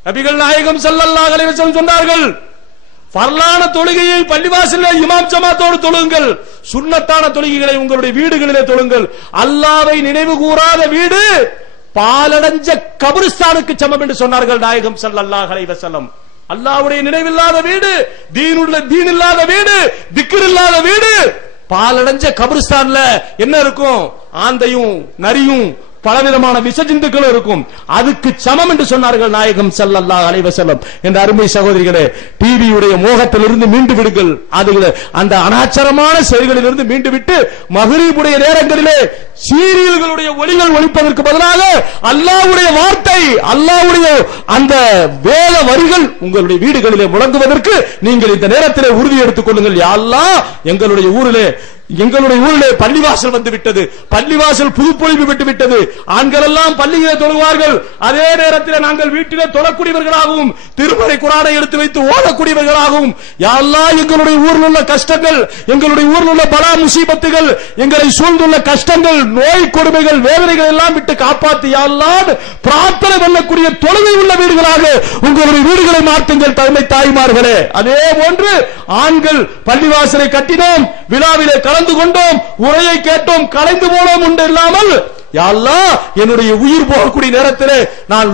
நபிகள் நாயகம் ஸல்லல்லாஹு அலைஹி வஸல்லம் சொன்னார்கள், ஃபர்லான தொழுகையை பள்ளிவாசலில் இமாம் ஜமாத்தோடு தொழுங்கள், சுன்னத்தான தொழுகைகளை உங்களுடைய வீடுகளிலே தொழுங்கள். அல்லாஹ்வை நினைவு கூறாத வீடு பாலடைஞ்ச கபிரிஸ்தானுக்கு சமம் என்று சொன்னார்கள் நாயகம் ஸல்லல்லாஹு அலைஹி வஸல்லம். அல்லாஹ்வுடைய நினைவில்லாத வீடு, தீன் இல்லாத வீடு, திக்ர் இல்லாத வீடு பாலடைஞ்ச கபிரிஸ்தான்ல என்ன இருக்கும்? ஆந்தையும் நரியும் பலவிதமான விசஜந்துக்களும் இருக்கும், அதுக்கு சமம் என்று சொன்னார்கள் நாயகம் ஸல்லல்லாஹு அலைஹி வஸல்லம். என்ற அருமை சகோதரிகளே, டிவியுடைய மோகத்திலிருந்து மீண்டு விடுங்கள், அதுல அந்த அனாச்சாரமான செயல்களிலிருந்து மீண்டு விட்டு மக்ரிபுடைய நேரங்களிலே சீரியல்களுடைய ஒலிகள் ஒலிப்பதற்கு பதிலாக அல்லாஹ்வுடைய வார்த்தை, அல்லாஹ்வுடைய அந்த வேத வரிகள் உங்களுடைய வீடுகளிலே முழங்குவதற்கு நீங்கள் இந்த நேரத்திலே உறுதி எடுத்துக் கொள்ளுங்கள். யா அல்லாஹ், எங்களுடைய ஊரிலே பள்ளிவாசல் வந்து விட்டது, பள்ளிவாசல் புதுப்பொழிவு விட்டு விட்டது, ஆண்கள் எல்லாம் பள்ளியிலே தொழுவார்கள், அதே நேரத்தில் நாங்கள் வீட்டிலே தொழக்கூடியவர்களாகவும் திருமறை குர்ஆனை எடுத்து வைத்து ஓதக்கூடியவர்களாகவும் யா அல்லாஹ் எங்களுடைய ஊரில் உள்ள கஷ்டங்கள், எங்களுடைய ஊரில் உள்ள பலா முசீபத்துகள், எங்களை சூழ்ந்துள்ள கஷ்டங்கள், நோய் கொடுமைகள், வேதனைகள் எல்லாம் விட்டு காப்பாற்றி யா அல்லாஹ் பிரார்த்தனை பண்ணக்கூடிய தொழுகை உள்ள வீடுகளாக உங்களுடைய வீடுகளை மாற்றுங்கள் தன்மை தாய்மார்களே. அதே போன்று ஆண்கள் பள்ளிவாசலை கட்டினோம், விழாவிலே கலந்து கொண்டோம், உரையை கேட்டோம், கலைந்து போனோம் உண்டு இல்லாமல் யா அல்லாஹ் என்னுடைய உயிர் போகக்கூடிய நேரத்திலே நான்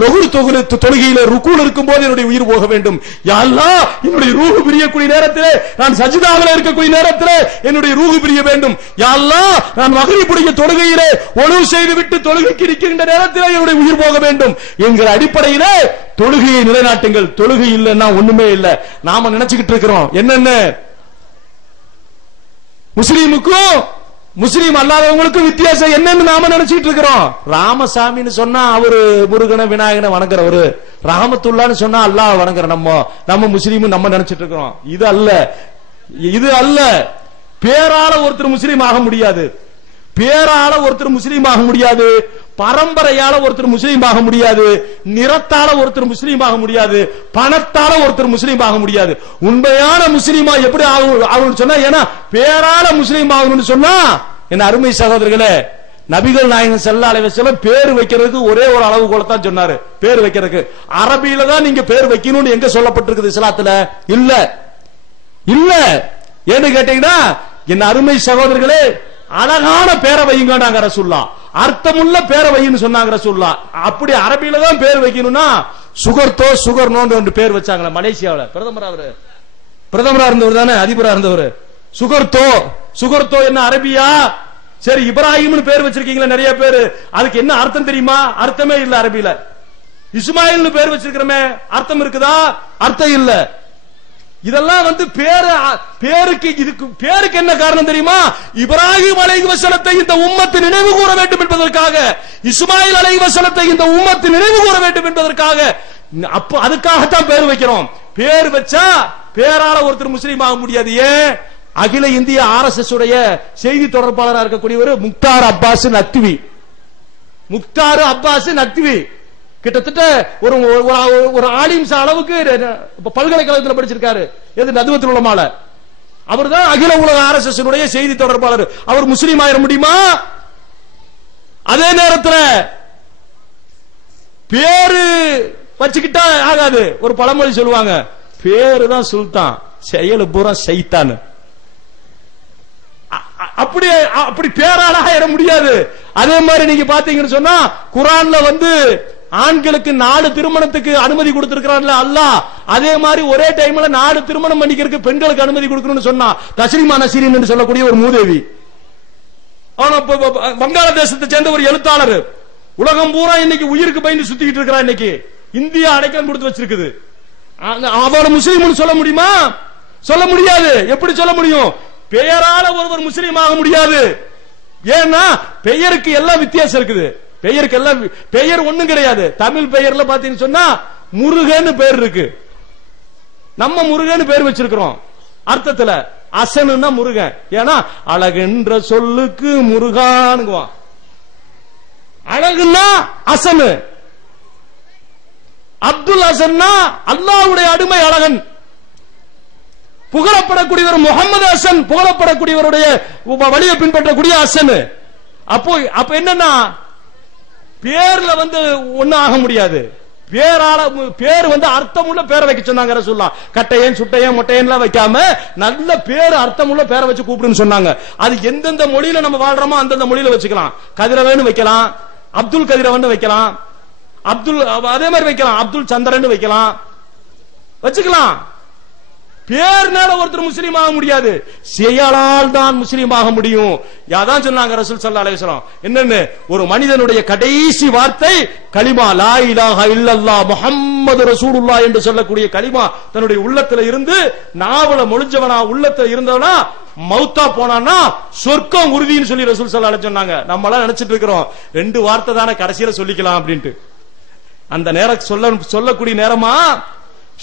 தொழுகையில ருக்கூல் இருக்கும் போது என்னுடைய உயிர் போக வேண்டும். யா அல்லாஹ் என்னுடைய ரூஹ் பிரியக்கூடிய நேரத்திலே, நான் சஜிதாவில் இருக்கக்கூடிய நேரத்திலே என்னுடைய ரூஹ் பிரிய வேண்டும். யா அல்லாஹ் நான் மக்ரிபுடைய தொழுகையிலே ஒழுவு செய்து விட்டு தொழுகைக்கு இருக்கின்ற நேரத்திலே என்னுடைய உயிர் போக வேண்டும் என்கிற அடிப்படையிலே தொழுகையை நிலைநாட்டுங்கள். தொழுகை இல்லைன்னா ஒண்ணுமே இல்லை. நாம நினைச்சுக்கிட்டு இருக்கிறோம் என்னென்ன முஸ்லீமுக்கும் முஸ்லீம் அல்லாதவங்களுக்கும் வித்தியாசம் என்னன்னு நாம நினைச்சிட்டு இருக்கிறோம். ராமசாமின்னு சொன்னா அவரு முருகனை விநாயகனை வணங்குறவரு, ரஹமத்துல்லான்னு சொன்னா அல்லாஹ் வணங்குற நம்ம முஸ்லீம் நம்ம நினைச்சிட்டு இருக்கிறோம். இது அல்ல. பேரால ஒருத்தர் முஸ்லீம் ஆக முடியாது, பேரால ஒருத்தர் முஸ்லீம் ஆக முடியாது, பரம்பரையால ஒருத்தர் முஸ்லீம் ஆக முடியாது, நிறத்தால ஒருத்தர் முஸ்லீம் ஆக முடியாது, பணத்தால ஒருத்தர் முஸ்லீம் ஆக முடியாது. உண்மையான முஸ்லீமா எப்படி ஆகணும்னு சொன்னா, ஏன்னா பேரால முஸ்லீம் ஆகணும்னு சொன்னா என்ன அருமை சகோதரர்களே, நபிகள் நாயகம் ஸல்லல்லாஹு அலைஹி வஸல்லம் பேர் வைக்கிறதுக்கு ஒரே ஒரு அளவுகோலை தான் சொன்னாரு. பேர் வைக்கிறதுக்கு அரபியில தான் நீங்க பேர் வைக்கணும்னு எங்க சொல்லப்பட்டிருக்குது இஸ்லாத்துல? இல்ல. ஏன்னு கேட்டீங்கன்னா என் அருமை சகோதரர்களே, அழகான பேரை வையுங்க ரசூலுல்லாஹ், அர்த்தமுள்ள பேரை வைன்னு சொன்னாங்க ரசூலுல்லாஹ். அப்படி அரபியில தான் பேர் வைக்கணும்னா சுகர்னோ என்று பேர் வச்சாங்களே மலேசியாவில் பிரதமர் அவரு, பிரதமரா இருந்தவர் தானே, அதிபரா இருந்தவர். சுகர்தோ என்ன அரபியா? சரி, இப்ராஹிம்னு பேர் வச்சிருக்கீங்களா நிறைய பேரு, அதுக்கு என்ன அர்த்தம் தெரியுமா? அர்த்தமே இல்ல அரபியில. இஸ்மாயில்னு பேர் வச்சிருக்கிறமே, அர்த்தம் இருக்குதா? அர்த்தம் இல்ல. இதெல்லாம் பேருக்கு, இதுக்கு பேருக்கு என்ன காரணம் தெரியுமா? இப்ராஹிம் அலைஹிஸ்ஸலாத்தை இந்த உம்மத்து நினைவு கூற வேண்டும் என்பதற்காக, இஸ்மாயில் அலைஹிஸ்ஸலாத்தை இந்த உம்மத்து நினைவு கூற வேண்டும் என்பதற்காக, அப்ப அதுக்காகத்தான் பேர் வைக்கிறோம். பேர் வச்சா பேரால ஒருத்தர் முஸ்லீம் ஆக முடியாது. ஏன்? அகில இந்திய RSS உடைய செய்தி தொடர்பாளராக இருக்கக்கூடியவர் முக்தார் அப்பாஸ் நக்வி கிட்டத்தட்ட ஒரு ஆலிம்ஸ் அளவுக்கு பல்கலைக்கழகத்தில் படிச்சிருக்காரு. எது? நதுவத்துல் உலமால. அவர் தான் அகில உலக RSS உடைய செய்தி தொடர்பாளர். அவர் முஸ்லீம் ஆயிர முடியுமா? அதே நேரத்தில் பேரு வச்சுக்கிட்டா ஆகாது. ஒரு பழமொழி சொல்லுவாங்க, பேரு தான் சுல்தான், செயல் பூரா சைத்தான். அப்படி பேரால ஆயிட முடியாது. அதே மாதிரி நீங்க பாத்தீங்கன்னு சொன்னா, குர்ஆன்ல ஆண்களுக்கு 4 திருமணத்துக்கு அனுமதி கொடுத்திருக்கிறான்ல அல்லாஹ். அதே மாதிரி ஒரே டைம்ல 4 திருமணம் பண்ணிக்கிறதுக்கு பெண்களுக்கு அனுமதி கொடுக்கணும்னு சொன்னா, தஸ்ரீமா நசீரின் என்று சொல்லக்கூடிய ஒரு மூதேவி, வங்காளதேசத்தை சேர்ந்த ஒரு எழுத்தாளர், உலகம் பூரா இன்னைக்கு உயிருக்கு பயந்து சுத்திக்கிட்டு இருக்கிறான். இன்னைக்கு இந்தியா அடைக்கலம் கொடுத்து வச்சிருக்குது. அவரை முஸ்லீம் சொல்ல முடியுமா? சொல்ல முடியாது. எப்படி சொல்ல முடியும்? பெயரால ஒருவர் முஸ்லீம் ஆக முடியாது. ஏன்னா பெயருக்கு எல்லாம் வித்தியாசம் இருக்குது. பெயருக்கு எல்லாம் பெயர் ஒண்ணும் கிடையாது. தமிழ் பெயர்ல பாத்தீங்கன்னு சொன்னா முருகன் பேர் இருக்கு. நம்ம முருகன் பேர் வச்சிருக்கிறோம். அர்த்தத்துல அசனுன்னா முருகன். ஏன்னா அழகுன்ற சொல்லுக்கு முருகானுங்குவான். அழகுன்னா அசனு. அப்துல் ஹசன்னா அல்லாஹ்வுடைய அடிமை அழகன். புகழப்படக்கூடியவர் முகமது ஹசன், புகழப்படக்கூடியவருடைய வழியை பின்பற்றக்கூடிய ஹசன். அப்ப என்னன்னா பேர்ல ஒண்ணு ஆக முடியாது. பேர் அர்த்தமுள்ள பேரை வைக்க சொன்னாங்க ரசூலுல்லாஹ். கட்டையன் சுட்டையன் மொட்டையன்லாம் வைக்காம நல்ல பேர் அர்த்தமுள்ள பேரை வச்சு கூப்பிடுன்னு சொன்னாங்க. அது எந்தெந்த மொழியில நம்ம வாழ்றோமோ அந்தந்த மொழியில வச்சுக்கலாம். கதிரவன் வைக்கலாம், அப்துல் கதிரவன் வைக்கலாம், அதே மாதிரி வைக்கலாம், அப்துல் சந்திரன் வைக்கலாம், வச்சுக்கலாம். பேர்னால ஒருத்தர் முஸ்லீம் ஆக முடியாது, செயலால் தான் முஸ்லீம் ஆக முடியும். யாதான் சொன்னாங்க ரசூல் ஸல்லல்லாஹு அலைஹி வஸல்லம். என்னன்னு? ஒரு மனிதனுடைய கடைசி வார்த்தை கலிமா லா இலாஹா இல்லல்லாஹ் முஹம்மது ரசூலுல்லாஹ் என்று சொல்லக்கூடிய கலிமா தன்னுடைய உள்ளத்துல இருந்து நாவல மொழிஞ்சவனா உள்ளத்துல இருந்தவனா மௌத்தா போனான்னா சொர்க்கம் உறுதின்னு சொல்லி ரசூல் ஸல்லல்லாஹு அலைஹி வஸல்லம் சொன்னாங்க. நம்ம எல்லாம் நினைச்சிட்டு இருக்கிறோம் 2 வார்த்தை தானே கடைசியில சொல்லிக்கலாம் அப்படின்ட்டு. அந்த நேரம் சொல்லக்கூடிய நேரமா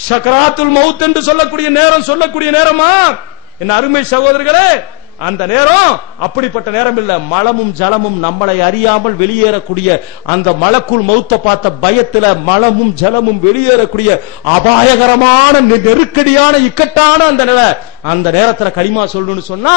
ஷக்ராத்துல் மவுத் என்று சொல்லக்கூடிய நேரமா என் அருமை சகோதரர்களே, அந்த நேரம் அப்படிப்பட்ட நேரம் இல்ல. மலமும் ஜலமும் நம்மளை அறியாமல் வெளியேறக்கூடிய அந்த மலக்குள் மௌத்த பார்த்த பயத்துல மலமும் ஜலமும் வெளியேறக்கூடிய அபாயகரமான நெருக்கடியான இக்கட்டான அந்த நிலை. அந்த நேரத்துல களிமா சொல்லணும்னு சொன்னா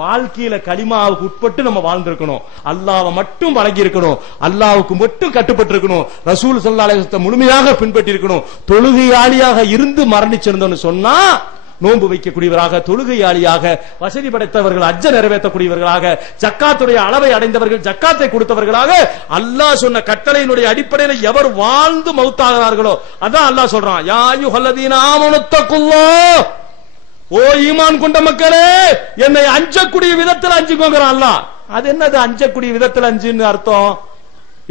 வாழ்க்கையில களிமாவுக்கு உட்பட்டு நம்ம வாழ்ந்திருக்கணும். அல்லாஹ்வை மட்டும் வணங்கி இருக்கணும், அல்லாஹ்வுக்கு மட்டும் கட்டுப்பட்டு இருக்கணும், ரசூல் ஸல்லல்லாஹு அலைஹி வஸல்லம் முழுமையாக பின்பற்றி இருக்கணும். தொழுகையாளியாக இருந்து மரணிச்சிருந்தோம்னு சொன்னா நோன்பு வைக்கக்கூடியவராக, தொழுகையாளியாக, வசதி படைத்தவர்கள் ஹஜ்ஜை நிறைவேற்றக்கூடியவர்களாக, ஜக்காத்துடைய அளவை அடைந்தவர்கள் ஜக்காத்தை கொடுத்தவர்களாக, அல்லாஹ் சொன்ன கட்டளையினுடைய அடிப்படையில் எவர் வாழ்ந்து மௌத்தாகிறார்களோ அதான் அல்லாஹ் சொல்றான். யா அய்யுஹல்லதீன ஆமனு தக்குல்லாஹ், ஓ ஈமான் கொண்ட மக்களே என்னை அஞ்சக்கூடிய விதத்தில் அஞ்சுங்கோங்கறான் அல்லாஹ். அது என்னது அஞ்சக்கூடிய விதத்தில் அஞ்சுன்னு அர்த்தம்?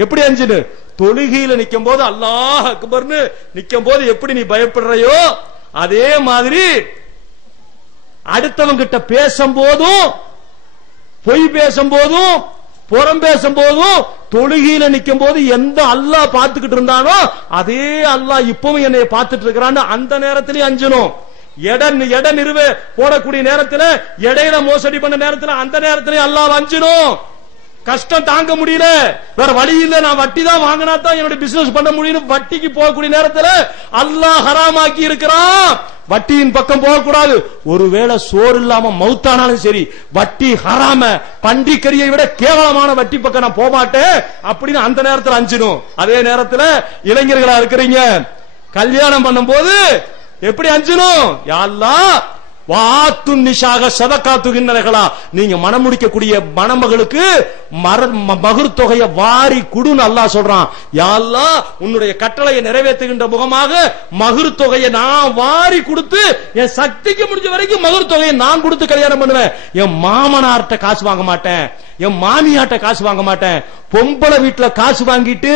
எப்படி அஞ்சுன்னு? தொழுகையில நிக்கும் போது அல்லாஹ் அக்பர்னு நிக்கும் போது எப்படி நீ பயப்படுறையோ அதே மாதிரி அடுத்தவங்க கிட்ட பேசும்போதும், பொய் பேசும்போதும், புறம் பேசும்போதும், தொழுகையில நிக்கும் போது எந்த அல்லாஹ் பார்த்துக்கிட்டு இருந்தானோ அதே அல்லாஹ் இப்பவும் என்னை பார்த்துட்டு இருக்கிறான்னு அந்த நேரத்திலேயே அஞ்சணும். எடை நிறுவ போடக்கூடிய நேரத்தில், இடையில மோசடி பண்ண நேரத்தில், அந்த நேரத்திலேயே அல்லாஹ் அஞ்சணும். கஷ்டம் தாங்க முடியல, வேற வழி இல்ல, நான் வட்டி தான் வாங்கினா தான் என்னோட பிசினஸ் பண்ண முடியும், வட்டிக்கு போகக்கூடிய நேரத்தில் அல்லாஹ் ஹராமாக்கி இருக்கிறான். வட்டியின் பக்கம் போகக்கூடாது. ஒருவேளை சோறு இல்லாம மௌத்தானாலும் சரி, வட்டி ஹராம, பண்டிகரியை விட கேவலமான வட்டி பக்கம் நான் போக மாட்டேன் அப்படின்னு அந்த நேரத்தில் அஞ்சணும். அதே நேரத்தில் இளைஞர்களா இருக்கிறீங்க, கல்யாணம் பண்ணும் போது எப்படி அஞ்சணும்? யா அல்லாஹ் வாத்து நிஷாக சதக்காத்துகின்றனர்களா, நீங்க மனம் முடிக்கக்கூடிய மணமகளுக்கு மகர் தொகையை வாரி குடுன்னு அல்லாஹ் சொல்றான். யா அல்லாஹ், உன்னுடைய கட்டளையை நிறைவேற்றுகின்ற முகமாக மகர் தொகையை நான் வாரி கொடுத்து என் சக்திக்கு முடிஞ்ச வரைக்கும் மகர் தொகையை நான் கொடுத்து கல்யாணம் பண்ணுவேன். என் மாமனார்ட்ட காசு வாங்க மாட்டேன், என் மாமியாட்ட காசு வாங்க மாட்டேன், பொம்பளை வீட்டுல காசு வாங்கிட்டு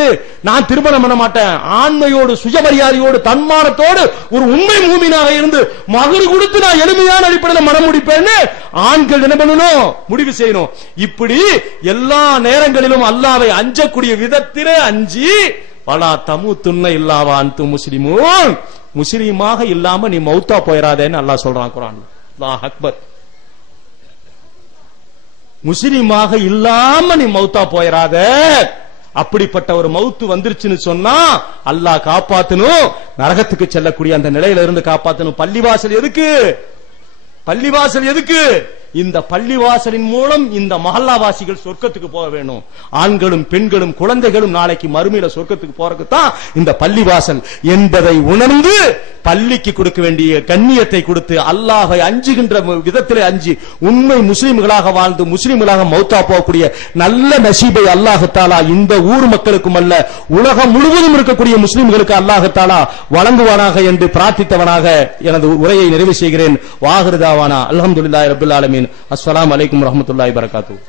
நான் திருமணம் பண்ண மாட்டேன். ஆண்மையோடு சுயமரியாதையோடு தன்மானத்தோடு ஒரு உண்மை மூமினாக இருந்து மகர் கொடுத்து நான் எளிமையான அடிப்படையில் மனம் முடிப்பேன்னு ஆண்கள் என்ன பண்ணணும், முடிவு செய்யணும். இப்படி எல்லா நேரங்களிலும் அல்லாஹ்வை அஞ்சக்கூடிய விதத்திலே அஞ்சி வலா தமுத்துன்ன இல்லாவா அன்து முஸ்லிமூன், முஸ்லிமாக இல்லாம நீ மௌத்தா போயிராதேன்னு அல்லாஹ் சொல்றான் குர்ஆன்ல. அல்லாஹ் அக்பர். முஸ்லிமாக இல்லாம நீ மௌத்தா போயிராத. அப்படிப்பட்ட ஒரு மௌத்து வந்துருச்சுன்னு சொன்னா அல்லாஹ் காப்பாத்தணும், நரகத்துக்கு செல்லக்கூடிய அந்த நிலையில இருந்து காப்பாத்தணும். பள்ளிவாசல் எதுக்கு? பள்ளிவாசல் எதுக்கு? இந்த பள்ளிவாசலின் மூலம் இந்த மஹல்லாவாசிகள் சொர்க்கத்துக்கு போக வேண்டும். ஆண்களும் பெண்களும் குழந்தைகளும் நாளைக்கு மறுமையில சொர்க்கத்துக்கு போறதுக்கு தான் இந்த பள்ளிவாசல் என்பதை உணர்ந்து பள்ளிக்கு கொடுக்க வேண்டிய கண்ணியத்தை கொடுத்து அல்லாஹை அஞ்சுகின்ற விதத்திலே அஞ்சி உண்மை முஸ்லிம்களாக வாழ்ந்து முஸ்லிம்களாக மௌத்தா போகக்கூடிய நல்ல நசீபை அல்லாஹ் தஆலா இந்த ஊர் மக்களுக்கும் அல்ல உலகம் முழுவதும் இருக்கக்கூடிய முஸ்லிம்களுக்கு அல்லாஹ் தஆலா வழங்குவானாக என்று பிரார்த்தித்தவனாக எனது உரையை நிறைவு செய்கிறேன். வாஹிரு தாவானா அல்ஹம்துலில்லாஹி ரப்பில் ஆலமீன். அஸ்ஸலாமு அலைக்கும் வரஹ்மத்துல்லாஹி வபரகாத்துஹு.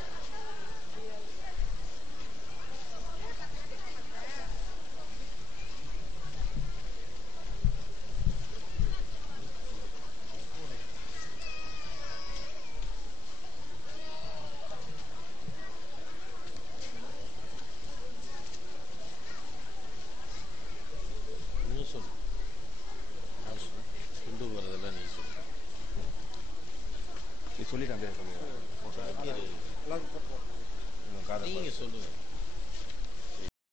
நீங்க சொல்லுங்க.